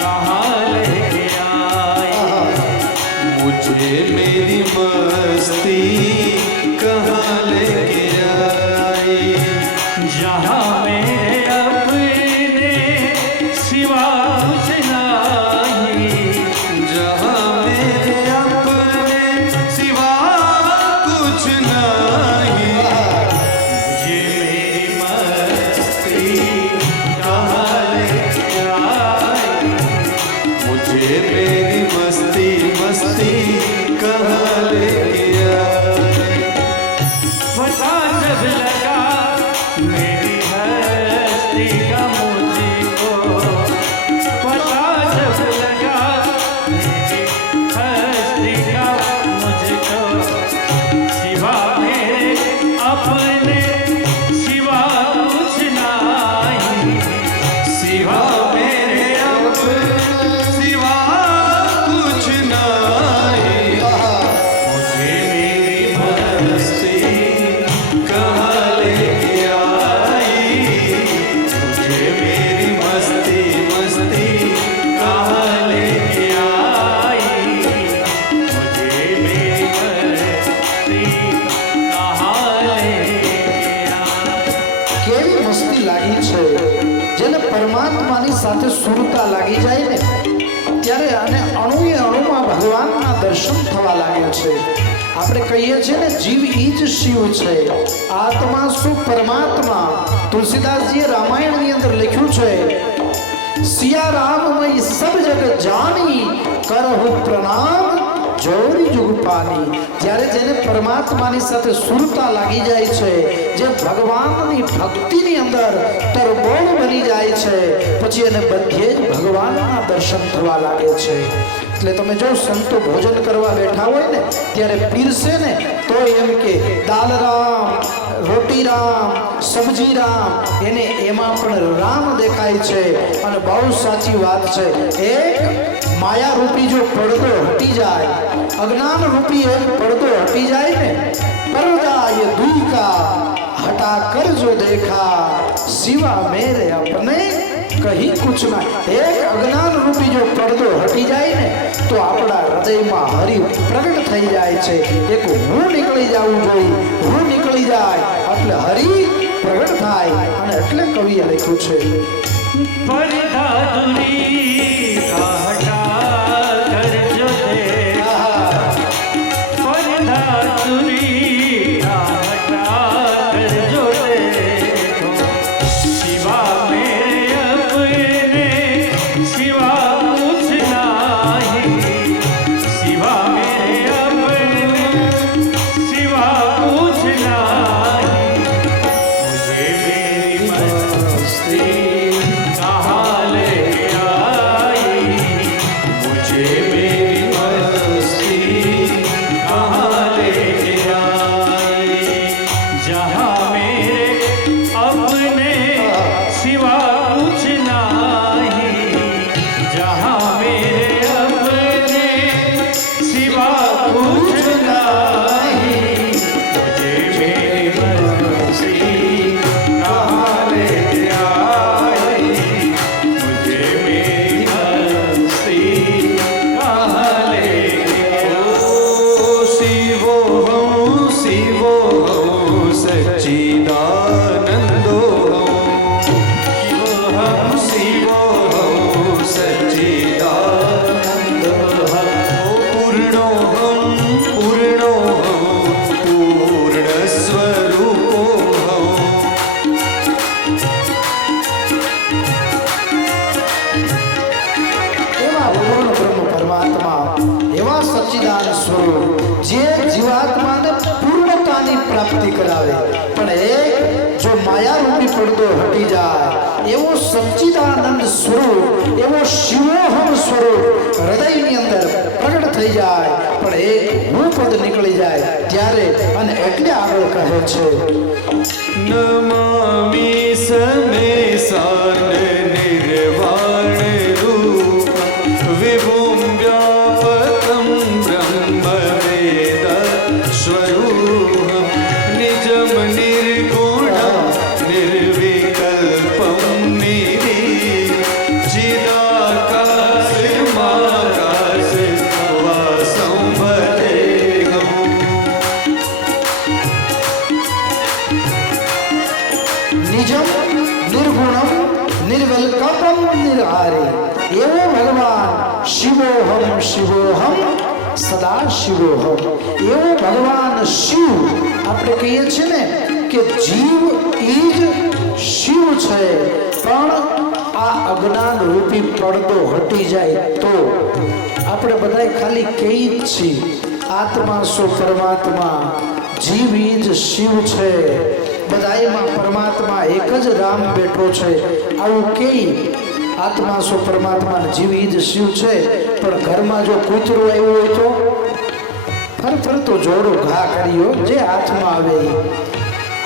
कहाँ ले गया, मुझे मेरी मस्ती कहाँ ले गया, जहाँ मेरे अपने सिवा कुछ नहीं, जहाँ मेरे अपने सिवा कुछ नहीं, मुझे मेरी मस्ती कहाँ ले आई, मुझे मेरी मस्ती मस्ती कहाँ ले गया। पता जब लगा मेरी हस्ती का मुझको, पता जब लगा मेरी हस्ती का मुझको, सिवा मेरे अपने सिवा कुछ नहीं, सिवा मेरे अपने सिवा कुछ नहीं, मुझे मेरी मस्ती कहाँ ले आई, मुझे मेरी मस्ती मस्ती कहाँ ले आई, मुझे मेरी मस्ती कहाँ ले आई। કેવી મસ્તી લાગી છે! જેને પરમાત્માની સાથે સુરતા લાગી જાય ને ત્યારે અને અણુએ અણુમાં ભગવાનના દર્શન થવા લાગે છે. આપણે કહીએ છીએ ને જીવ ઈ જ શિવ છે, આત્મા શું પરમાત્મા. તુલસીદાસજીએ રામાયણની અંદર લખ્યું છે, સિયા રામમય સબ જગ જાની કરહુ પ્રણામ જોડી જુગ પાની. જ્યારે જેને પરમાત્માની સાથે સુરતા લાગી જાય છે, જે ભગવાનની ભક્તિની અંદર તરબોળ બની જાય છે, પછી એને બધે જ ભગવાનના દર્શન થવા લાગે છે. એટલે તમે જો સંતો ભોજન કરવા બેઠા હોય ને ત્યારે પીરસે ને તો એમ કે દાલ રામ, રોટી રામ, સબ્જી રામ, એને એમાં પણ રામ દેખાય છે. અને બહુ સાચી વાત છે, એક માયા રૂપી જો પડદો હટી જાય, અજ્ઞાન रूपी एक पर्दो हटी जाए ने, पर्दा ये दुई का हटा कर जो देखा, सिवा मेरे अपने कहीं कुछ ना. एक अज्ञान रूपी जो पर्दो हटी जाए ने तो अपना हृदय में हरि प्रगट थई जाए छे. एक हूँ निकली जाऊं जोई, हूँ निकली जाए એટલે હરિ પ્રગટ થાય. અને એટલે કવિએ લખ્યું છે, पर्दा दूरी का हटा कर जो देखा, पर्दा दूरी का हटा कर जो देखो, सिवा मेरे अपने सिवा कुछ नहीं, सिवा मेरे अपने सिवा कुछ नहीं, मुझे मेरी मस्ती कहाँ ले आई, પ્રાપ્તિ કરાવે, પણ એક જો માયા રૂપી પડદો હટી જાય, એવો સચ્ચિદાનંદ સ્વરૂપ, એવો શિવોહમ સ્વરૂપ હૃદયની અંદર પ્રગટ થઈ જાય, પણ એક હું પદ નીકળી જાય ત્યારે અને એટલે આગળ કહે છે નમામિ સમેશાન નિર્વાણ રૂપ વિભુમ વ્યાપકમ બ્રહ્મ વેદ સ્વરૂપ નિજમ નિર્ગુણમ નિર્વિકલ્પમ નિધિ ચિદાકાશમાકાશ વાસં ભજેહમ. નિજમ નિર્ગુણમ નિર્વિકલ્પમ નિર્હારે એવો ભગવાન શિવોહમ શિવોહમ સદા શિવોહમ, એવો ભગવાન શિવ. આપણે કહીએ છીએ ને કે જીવ ઈ જ શિવ છે, પણ આ અજ્ઞાન રૂપી પડદો હટી જાય તો આપણે બધા ખાલી કહી જ છીએ આત્મા સો પરમાત્મા, જીવ ઈ જ શિવ છે, બધાયમાં પરમાત્મા એક જ રામ બેઠો છે, આવું કે આત્મા સો પરમાત્મા જીવ ઈ જ શિવ છે. પણ ઘરમાં જો કૂતરું આવ્યું હોય તો ફરતો જોડો ઘા કર્યો જે હાથમાં આવે ઈ.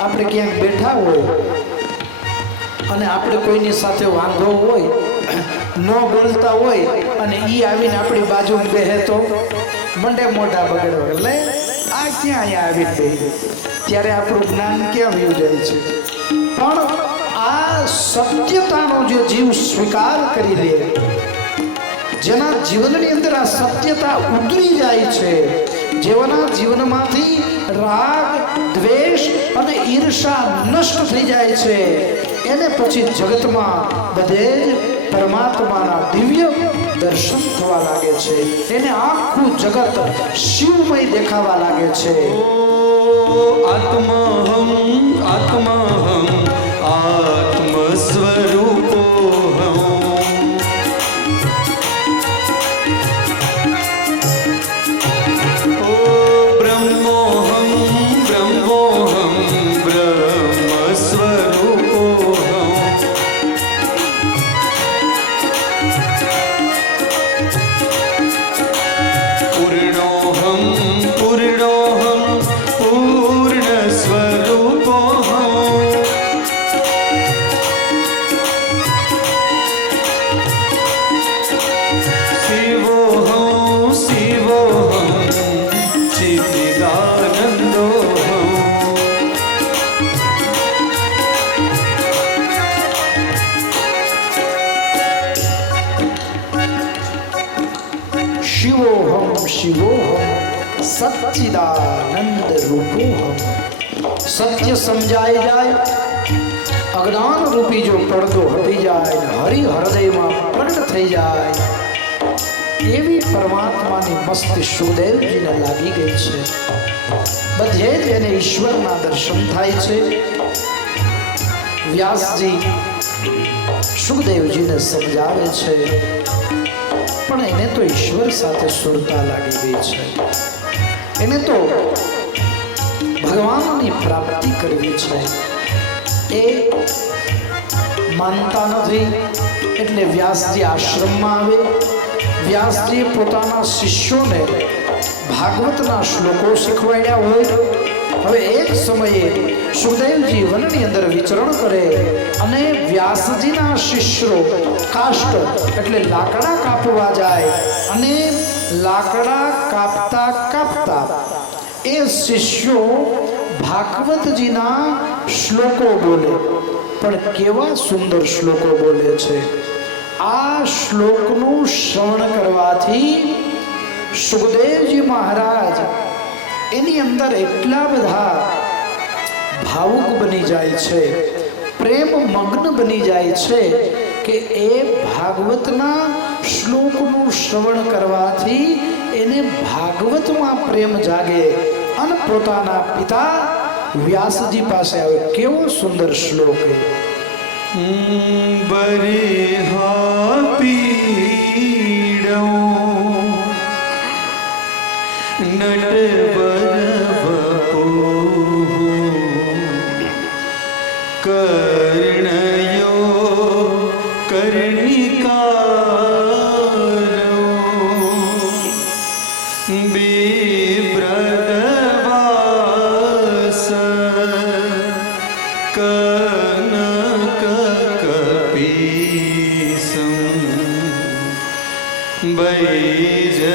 આપણે ક્યાંક બેઠા હોય અને આપણે કોઈની સાથે વાંધો હોય, ન બોલતા હોય અને ઈ આવીને આપણી બાજુ બેહે તો મંડે મોઢા બગડવા, એટલે આ ક્યાં અહીંયા આવી ગઈ, ત્યારે આપણું જ્ઞાન ક્યાં વયું જાય છે. પણ આ સત્યતાનો જે જીવ સ્વીકાર કરી લે, જેના જીવનની અંદર આ સત્યતા ઉતરી જાય છે, જેઓના જીવનમાંથી રાગ દ્વેષ અને ઈર્ષા નષ્ટ થઈ જાય છે, એને પછી જગતમાં બધે જ પરમાત્માના દિવ્ય દર્શન થવા લાગે છે, એને આખું જગત શિવમય દેખાવા લાગે છે. આત્મહમ આત્મહમ આત્મ સ્વરૂપોહમ બ્રહ્મોહમ બ્રહ્મોહમ બ્રહ્મ સ્વરૂપોહમ પૂર્ણોહમ પૂર્ણોહમ પૂર્ણ સ્વરૂપોહમ શિવોહમ શિવોહમ ચિદાનંદોહમ. શિવોહમ શિવોહમ સચ્ચિદાનંદ રૂપોહમ. સત્ય સમજાઈ જાય, અજ્ઞાન રૂપી જો પડદો હટી જાય, હરિ હૃદયમાં પ્રગટ થઈ જાય, એવી પરમાત્માની મસ્તી સુખદેવજીને લાગી ગઈ છે. બધે જ એને ઈશ્વરના દર્શન થાય છે. વ્યાસજી સુખદેવજીને સમજાવે છે, પણ એને તો ઈશ્વર સાથે સુરતા લાગી ગઈ છે, એને તો ભગવાનની પ્રાપ્તિ કરવી છે, એ માનતા નથી. એટલે વ્યાસજી આશ્રમમાં આવે. વ્યાસજીએ પોતાના શિષ્યોને ભાગવતના શ્લોકો શીખવાડ્યા હોય. હવે એક સમયે સુખદેવજી વનની અંદર વિચરણ કરે અને વ્યાસજીના શિષ્યો કાષ્ટ એટલે લાકડા કાપવા જાય, અને લાકડા કાપતા કાપતા એ શિષ્યો ભાગવતજીના શ્લોકો બોલે. પણ કેવા સુંદર શ્લોકો બોલે છે! આ શ્લોકનું શ્રવણ કરવાથી સુખદેવજી મહારાજ એની અંદર એટલા બધા ભાવુક બની જાય છે, પ્રેમ મગ્ન બની જાય છે કે એ ભાગવતના શ્લોકનું શ્રવણ કરવાથી એને ભાગવતમાં પ્રેમ જાગે અને પોતાના પિતા વ્યાસજી પાસે આવે. કેવો સુંદર શ્લોક! બરિહા પીડો નટવર વપો कनककपीसं वैजयन्तीं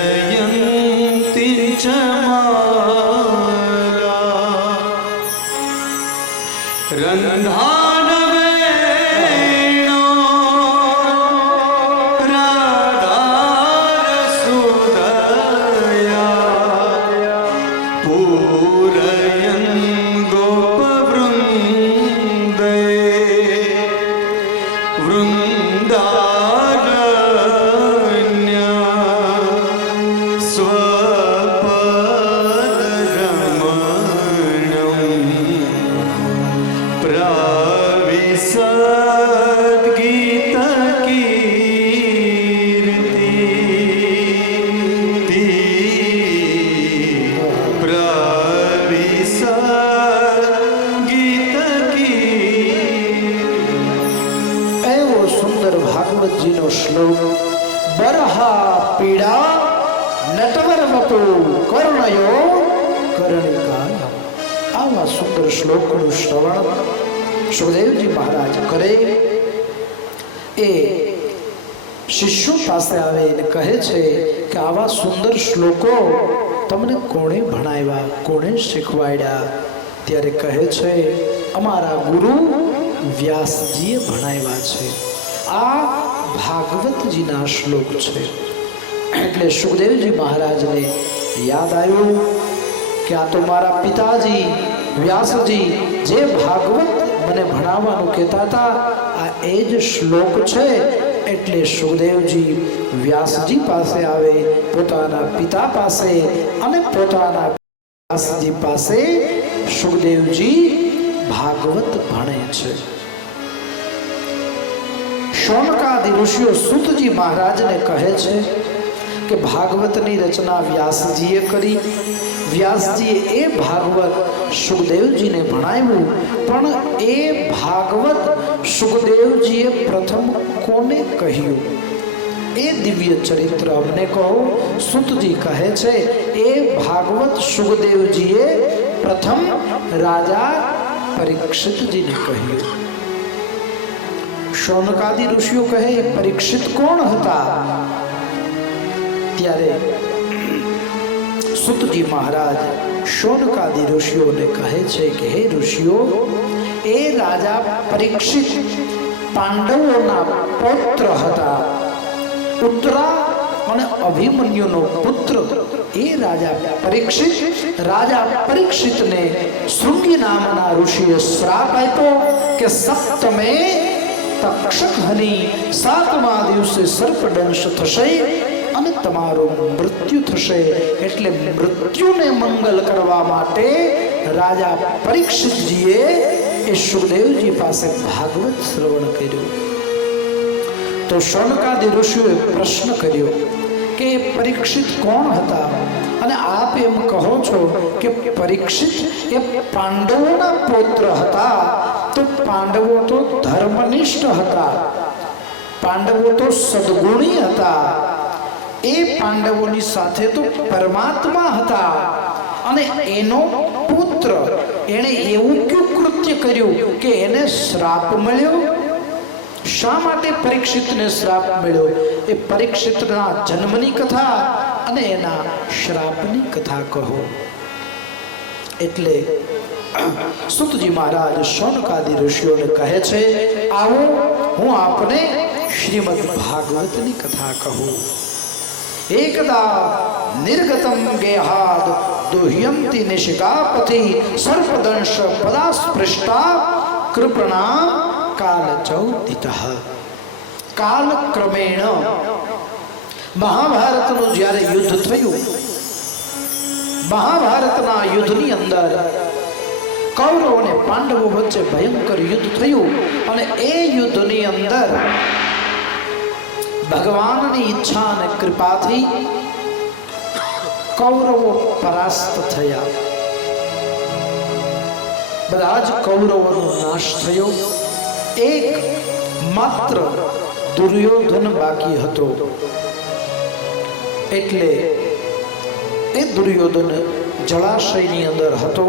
च माला रन्धानवेणो राधारसुदया पूरयन् गोपवृन्दे वृन्दारण्य स्वपदरमणम् એવો સુંદર ભાગવતજીનો શ્લોક બરહા પીડા નટવર વપુ કર્ણયો કરણિકાય. આવા સુંદર શ્લોકનું શ્રવણ સુખદેવજી મહારાજ કરે. એ શિષ્યો પાસે આવે અને કહે છે કે આવા સુંદર શ્લોકો તમને કોણે ભણાવ્યા, કોણે શીખવાડ્યા? ત્યારે કહે છે અમારા ગુરુ વ્યાસજીએ ભણાવ્યા છે. આ ભાગવતજીના શ્લોક છે. એટલે સુખદેવજી મહારાજને યાદ આવ્યું કે આ તો મારા પિતાજી વ્યાસજી જે ભાગવત મને ભણાવવાનું કહેતા હતા, આ એ જ શ્લોક છે. એટલે સુખદેવજી વ્યાસજી પાસે આવે, પોતાના પિતા પાસે, અને પોતાના વ્યાસજી પાસે સુખદેવજી ભાગવત ભણે છે. શૌનકાદિ ઋષિઓ સૂતજી મહારાજને કહે છે કે ભાગવતની રચના વ્યાસજીએ કરી. વ્યાસજીએ એ ભાગવત સુખદેવજીને ભણાવ્યું, પણ એ ભાગવત સુખદેવજીએ પ્રથમ કોને કહ્યું? એ દિવ્ય ચરિત્ર અમને કહો. સૂતજી કહે છે એ ભાગવત સુખદેવજીએ પ્રથમ રાજા પરીક્ષિતજીને કહ્યું. શૌનકાદિ ઋષિઓ કહે પરીક્ષિત કોણ હતા? ત્યારે સૂતજી મહારાજ શૌનકાદિ ઋષિઓને કહે છે કે હે ઋષિઓ, એ રાજા પરીક્ષિત પાંડવોના પૌત્ર હતા. ઉત્તરા અને અભિમન્યુનો પુત્ર એ રાજા પરીક્ષિત. રાજા પરીક્ષિતને શૃંગી નામના ઋષિએ શ્રાપ આપ્યો કે સપ્તમે તક્ષક હની, 7મા દિવસે સર્પદંશ થશે અને તમારું મૃત્યુ થશે. એટલે મૃત્યુને મંગલ કરવા માટે રાજા પરીક્ષિતજીએ એ સુખદેવજી પાસે ભાગવત શ્રવણ કર્યું. તો શૌનકાદિ ઋષિઓએ પ્રશ્ન કર્યો કે પરીક્ષિત કોણ હતા? અને આપ એમ કહો છો કે પરીક્ષિત એ પાંડવોના પુત્ર હતા. તો પાંડવો તો ધર્મનિષ્ઠ હતા, પાંડવો તો સદગુણી હતા. એ પાંડવોની સાથે તો પરમાત્મા હતા, અને એનો પુત્ર એણે એવું કયું કૃત્ય કર્યું કે એને શ્રાપ મળ્યો? શા માટે પરીક્ષિતને શ્રાપ મળ્યો? એ પરીક્ષિતના જન્મની કથા અને એના શ્રાપની કથા કહો. એટલે સૂતજી મહારાજ શૌનકાદિ ઋષિઓને કહે છે આવો હું આપને શ્રીમદ ભાગવતની કથા કહું. એકદા નિર્ગતમ ગેહાદ દુહ્યંતિ નિશિકાપતિ સર્પદંશ પદાસ્પૃષ્ટા કૃપણા કાલચૌદિતઃ. કાલક્રમેણ મહાભારતનું જ્યારે યુદ્ધ થયું, મહાભારતના યુદ્ધની અંદર કૌરવો અને પાંડવો વચ્ચે ભયંકર યુદ્ધ થયું, અને એ યુદ્ધની અંદર ભગવાનની ઈચ્છા અને કૃપાથી કૌરવો પરાસ્ત થયા. બધા જ કૌરવોનો નાશ થયો. એક માત્ર દુર્યોધન બાકી હતો. એટલે એ દુર્યોધન જળાશયની અંદર હતો,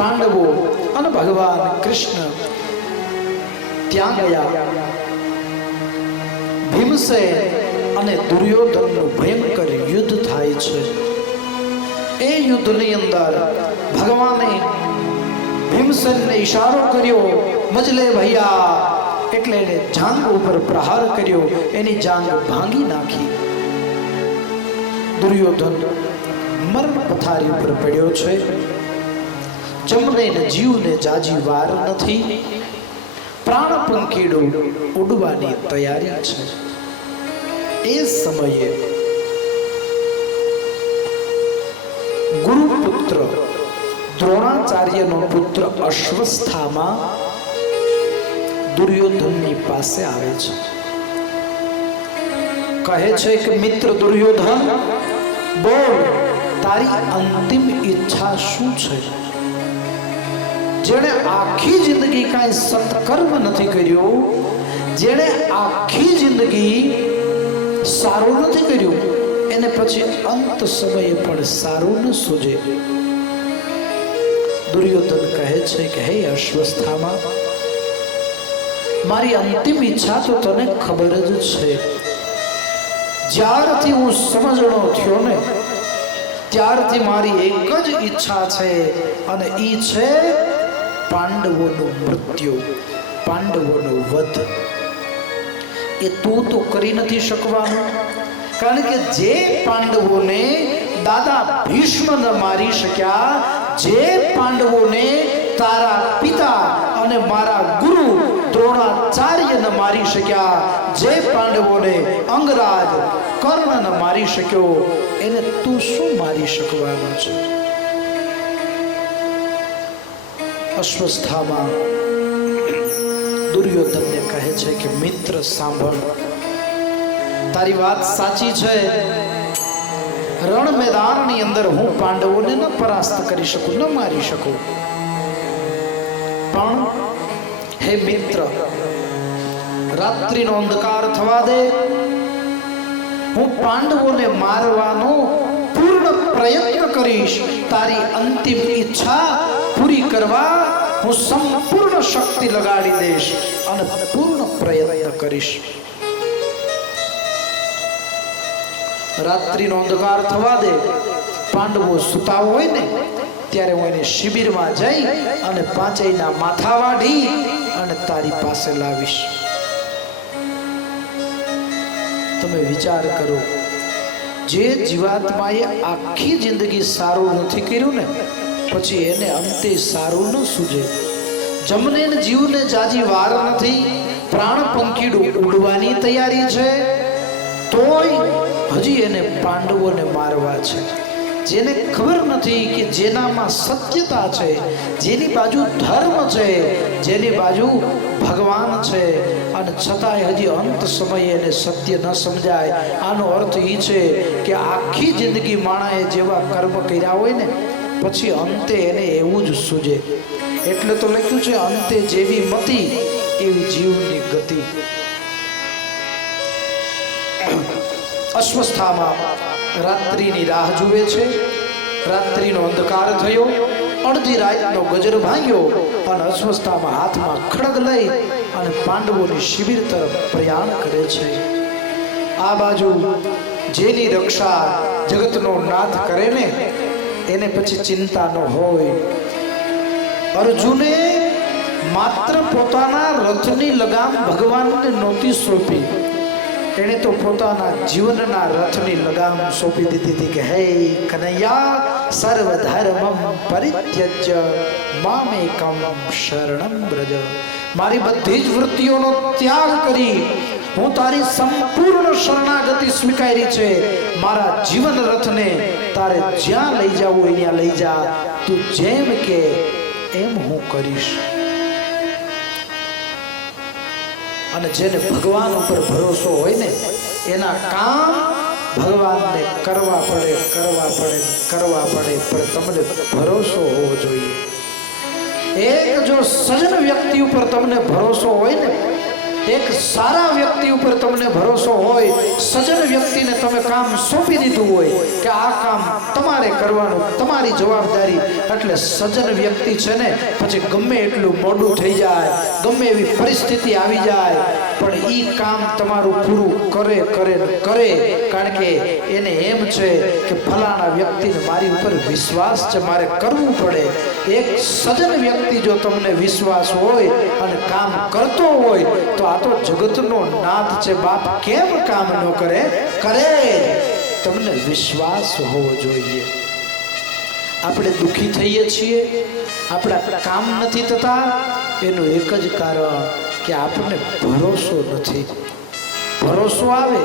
પાંડવો અને ભગવાન કૃષ્ણ ત્યાં ગયા. ભીમસેન અને દુર્યોધનનું ભયંકર યુદ્ધ થાય છે. એ યુદ્ધની અંદર ભગવાને ભીમસેનને ઈશારો કર્યો, મજલે ભૈયા, એટલે એને જાંઘ ઉપર પ્રહાર કર્યો, એની જાંઘ ભાંગી નાખી. દુર્યોધન મરણ પથારી ઉપર પડ્યો છે. જમને જીવને જાજી વાર નથી, પ્રાણ પંખીડું ઉડવાની તૈયારી છે. એ સમયે ગુરુપુત્ર દ્રોણાચાર્યનો પુત્ર અશ્વસ્થામા દુર્યોધનની પાસે આવે છે. કહે છે કે મિત્ર દુર્યોધન, બોલ, તારી અંતિમ ઈચ્છા શું છે? જેણે આખી જિંદગી કાંઈ સત્કર્મ નથી કર્યું, જેણે આખી જિંદગી સારું નથી કર્યું, એને પછી અંત સમયે પણ સારું ન સૂજે. દુર્યોધન કહે છે કે હે અશ્વસ્થામા, મારી અંતિમ ઈચ્છા તો તને ખબર જ છે. જ્યારથી હું સમજણો થયો ને ત્યારથી મારી એક જ ઈચ્છા છે, અને ઈ છે પાંડવોનું મૃત્યુ, પાંડવોનો વધ. એ તું તો કરી નથી શકવાનું, કારણ કે જે પાંડવોને દાદા ભીષ્મ ન મારી શક્યા, જે પાંડવોને તારા પિતા અને મારા ગુરુ દ્રોણાચાર્ય ન મારી શક્યા, જે પાંડવોને અંગરાજ કર્ણ ન મારી શક્યો, એને તું શું મારી શકવાનો છે? અશ્વસ્થામા દુર્યોધનને કહે છે કે મિત્ર સાંભળ, તારી વાત સાચી છે. રણ મેદાનની અંદર હું પાંડવોને ન પરાસ્ત કરી શકું, ન મારી શકું, પણ હે મિત્ર, રાત્રિનો અંધકાર થવા દે, હું પાંડવોને મારવાનો પૂર્ણ પ્રયત્ન કરીશ. તારી અંતિમ ઈચ્છા પૂરી કરવા હું સંપૂર્ણ શક્તિ લગાડી દઈશ અને પૂર્ણ પ્રયત્ન કરીશ. રાત્રિનો અંધકાર થવા દે, પાંડવો સુતા હોય ને ત્યારે હું એને શિબિરમાં જઈ અને પાંચેયના માથા વાઢી અને તારી પાસે લાવીશ. તમે વિચાર કરો, જે જીવાત્માએ આખી જિંદગી સારું નથી કર્યું ને પછી એને અંતે સારું ન સૂજે. જમને જીવને જાજી વાર નથી, પ્રાણ પંખીડું ઉડવાની તૈયારી છે, તોય હજી એને પાંડવોને મારવા છે. જેને ખબર નથી કે જેનામાં સત્યતા છે, જેની બાજુ ધર્મ છે, જેની બાજુ ભગવાન છે, અને છતાંય હજી અંત સમયે એને સત્ય ન સમજાય. આનો અર્થ એ છે કે આખી જિંદગી માણાએ જેવા કર્મ કર્યા હોય ને પછી અંતે એને એવું જ સૂજે. એટલે તો લખ્યું છે, અંતે જેવી મતિ એવી જીવની ગતિ. અશ્વસ્થામા રાત્રિની રાહ જુએ છે. રાત્રિનો અંધકાર થયો, અડધી રાતનો ગજર ભાંગ્યો અને અશ્વસ્થામા હાથમાં ખડગ લઈ અને પાંડવોની શિબિર તરફ પ્રયાણ કરે છે. આ બાજુ જેની રક્ષા જગતનો નાથ કરે ને એને પછી ચિંતા ન હોય. અર્જુને માત્ર પોતાના રથની લગામ ભગવાનને નહોતી સોંપી, એને તો પોતાના જીવનના રથની લગામ સોંપી દીધી હતી કે હે કનૈયા, સર્વધર્મમ પરિત્યજ્ય મામેકમ શરણમ વ્રજ. મારી બધી જ વૃત્તિઓનો ત્યાગ કરી હું તારી સંપૂર્ણ શરણાગતિ સ્વીકારી છે. મારા જીવન રથને તારે જ્યાં લઈ જવું હોય ત્યાં લઈ જા, તું જેમ કે એમ હું કરીશ. અને જેને ભગવાન ઉપર ભરોસો હોય ને એના કામ ભગવાનને કરવા પડે, પણ તમને ભરોસો હોવો જોઈએ. એક જો સજ્જન વ્યક્તિ ઉપર તમને ભરોસો હોય ને એક સારા વ્યક્તિ ઉપર તમને ભરોસો હોય, સજ્જન વ્યક્તિને તમે કામ સોંપી દીધું હોય કે આ કામ તમારે કરવાનું, તમારી જવાબદારી, એટલે સજ્જન વ્યક્તિ છે ને પછી ગમે એટલું મોડું થઈ જાય, ગમે એવી પરિસ્થિતિ આવી જાય, પણ એ કામ તમારું પૂરું કરે કરે ને કરે, કારણ કે એને એમ છે કે ફલાણા વ્યક્તિને મારી ઉપર વિશ્વાસ છે, મારે કરવું પડે. એક સજ્જન વ્યક્તિ જો તમને વિશ્વાસ હોય અને કામ કરતો હોય તો આ તો જગતનો નાથ છે બાપ, કેમ કામ ન કરે? કરે. તમને વિશ્વાસ હોવો જોઈએ. આપણે દુઃખી થઈએ છીએ, આપણા કામ નથી થતા, એનું એક જ કારણ કે આપણને ભરોસો નથી. ભરોસો આવે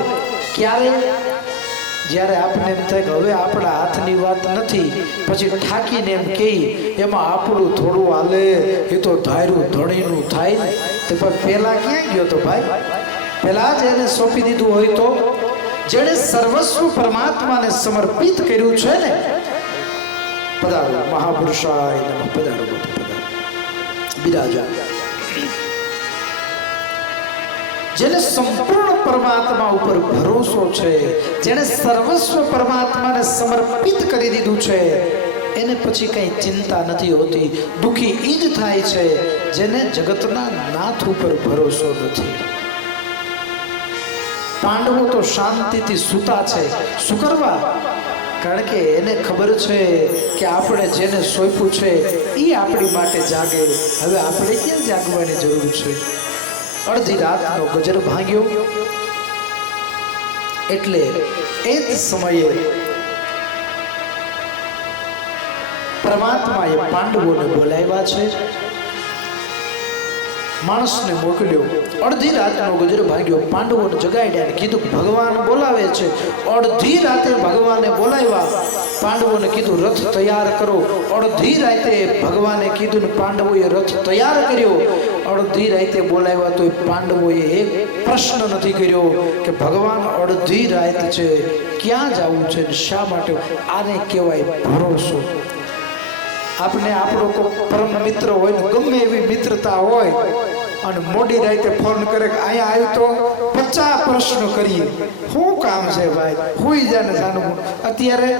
ક્યારે? જ્યારે આપણે એમ થાય કે હવે આપણા હાથની વાત નથી, પછી ઠાકીને એમ કહી એમાં આપણું થોડું હાલે, એ તો ધાર્યું ધણીનું થાય ને. તો પણ પહેલાં ક્યાં ગયો તો ભાઈ? પહેલાં જ એને સોંપી દીધું હોય તો? જેણે સર્વસ્વ પરમાત્માને સમર્પિત કર્યું છે ને, પધારો મહાપુરુષાય નમઃ, પધારો પધારો, બિરાજા. જેને સંપૂર્ણ પરમાત્મા ઉપર ભરોસો છે, જેને સર્વસ્વ પરમાત્માને સમર્પિત કરી દીધું છે, એને પછી કઈ ચિંતા નથી હોતી. દુઃખી એ જ થાય છે જેને જગતના નાથ ઉપર ભરોસો નથી. પાંડવો તો શાંતિથી સૂતા છે. શું કરવા? કારણ કે એને ખબર છે કે આપણે જેને સોંપ્યું છે એ આપણી માટે જાગે. હવે આપણે ક્યાં જાગવાની જરૂર છે? અડધી રાતનો ગજર ભાંગ્યો એટલે એ જ સમયે પરમાત્માએ પાંડવોને બોલાવ્યા છે, માણસને મોકલ્યો. અડધી રાતનો ગજર ભાગ્યો, પાંડવોને જગાડ્યા, કીધું ભગવાન બોલાવે છે. અડધી રાતે ભગવાને બોલાવ્યા, પાંડવોને કીધું રથ તૈયાર કરો. અડધી રાતે ભગવાને કીધું ને પાંડવોએ રથ તૈયાર કર્યો. અડધી રાતે બોલાવ્યા તો પાંડવોએ એક પ્રશ્ન નથી કર્યો કે ભગવાન અડધી રાત છે, ક્યાં જવું છે, શા માટે? આને કહેવાય ભરોસો. આપણે આપણો કોઈ પરમ મિત્ર હોય ને, ગમે એવી મિત્રતા હોય, અને મોડી રાતે ફોન કરે કે અહીંયા આવ્યું તો 50 પ્રશ્ન કરીએ. શું કામ છે ભાઈ? હુઈ જાને જાનું. અત્યારે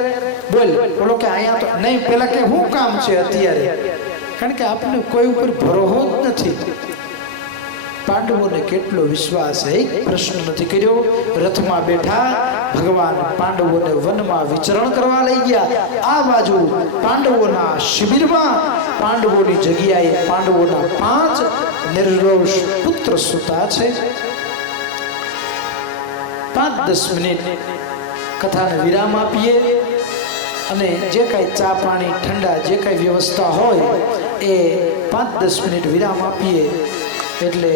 બોલ બોલો કે અહીંયા તો નહીં, પેલા કે શું કામ છે અત્યારે? કારણ કે આપણને કોઈ ઉપર ભરોસો જ નથી. પાંડવોને કેટલો વિશ્વાસ, એક પ્રશ્ન નથી કર્યો. રથમાં બેઠા ભગવાન પાંડવોને વનમાં વિચરણ કરવા લઈ ગયા. આ બાજુ પાંડવોના શિબિરમાં પાંડવોની જગ્યાએ પાંડવોના 5 નિર્દોષ પુત્ર સુતા છે. 5-10 મિનિટ કથાને વિરામ આપીએ અને જે કાંઈ ચા પાણી ઠંડા જે કાંઈ વ્યવસ્થા હોય એ 5-10 મિનિટ વિરામ આપીએ એટલે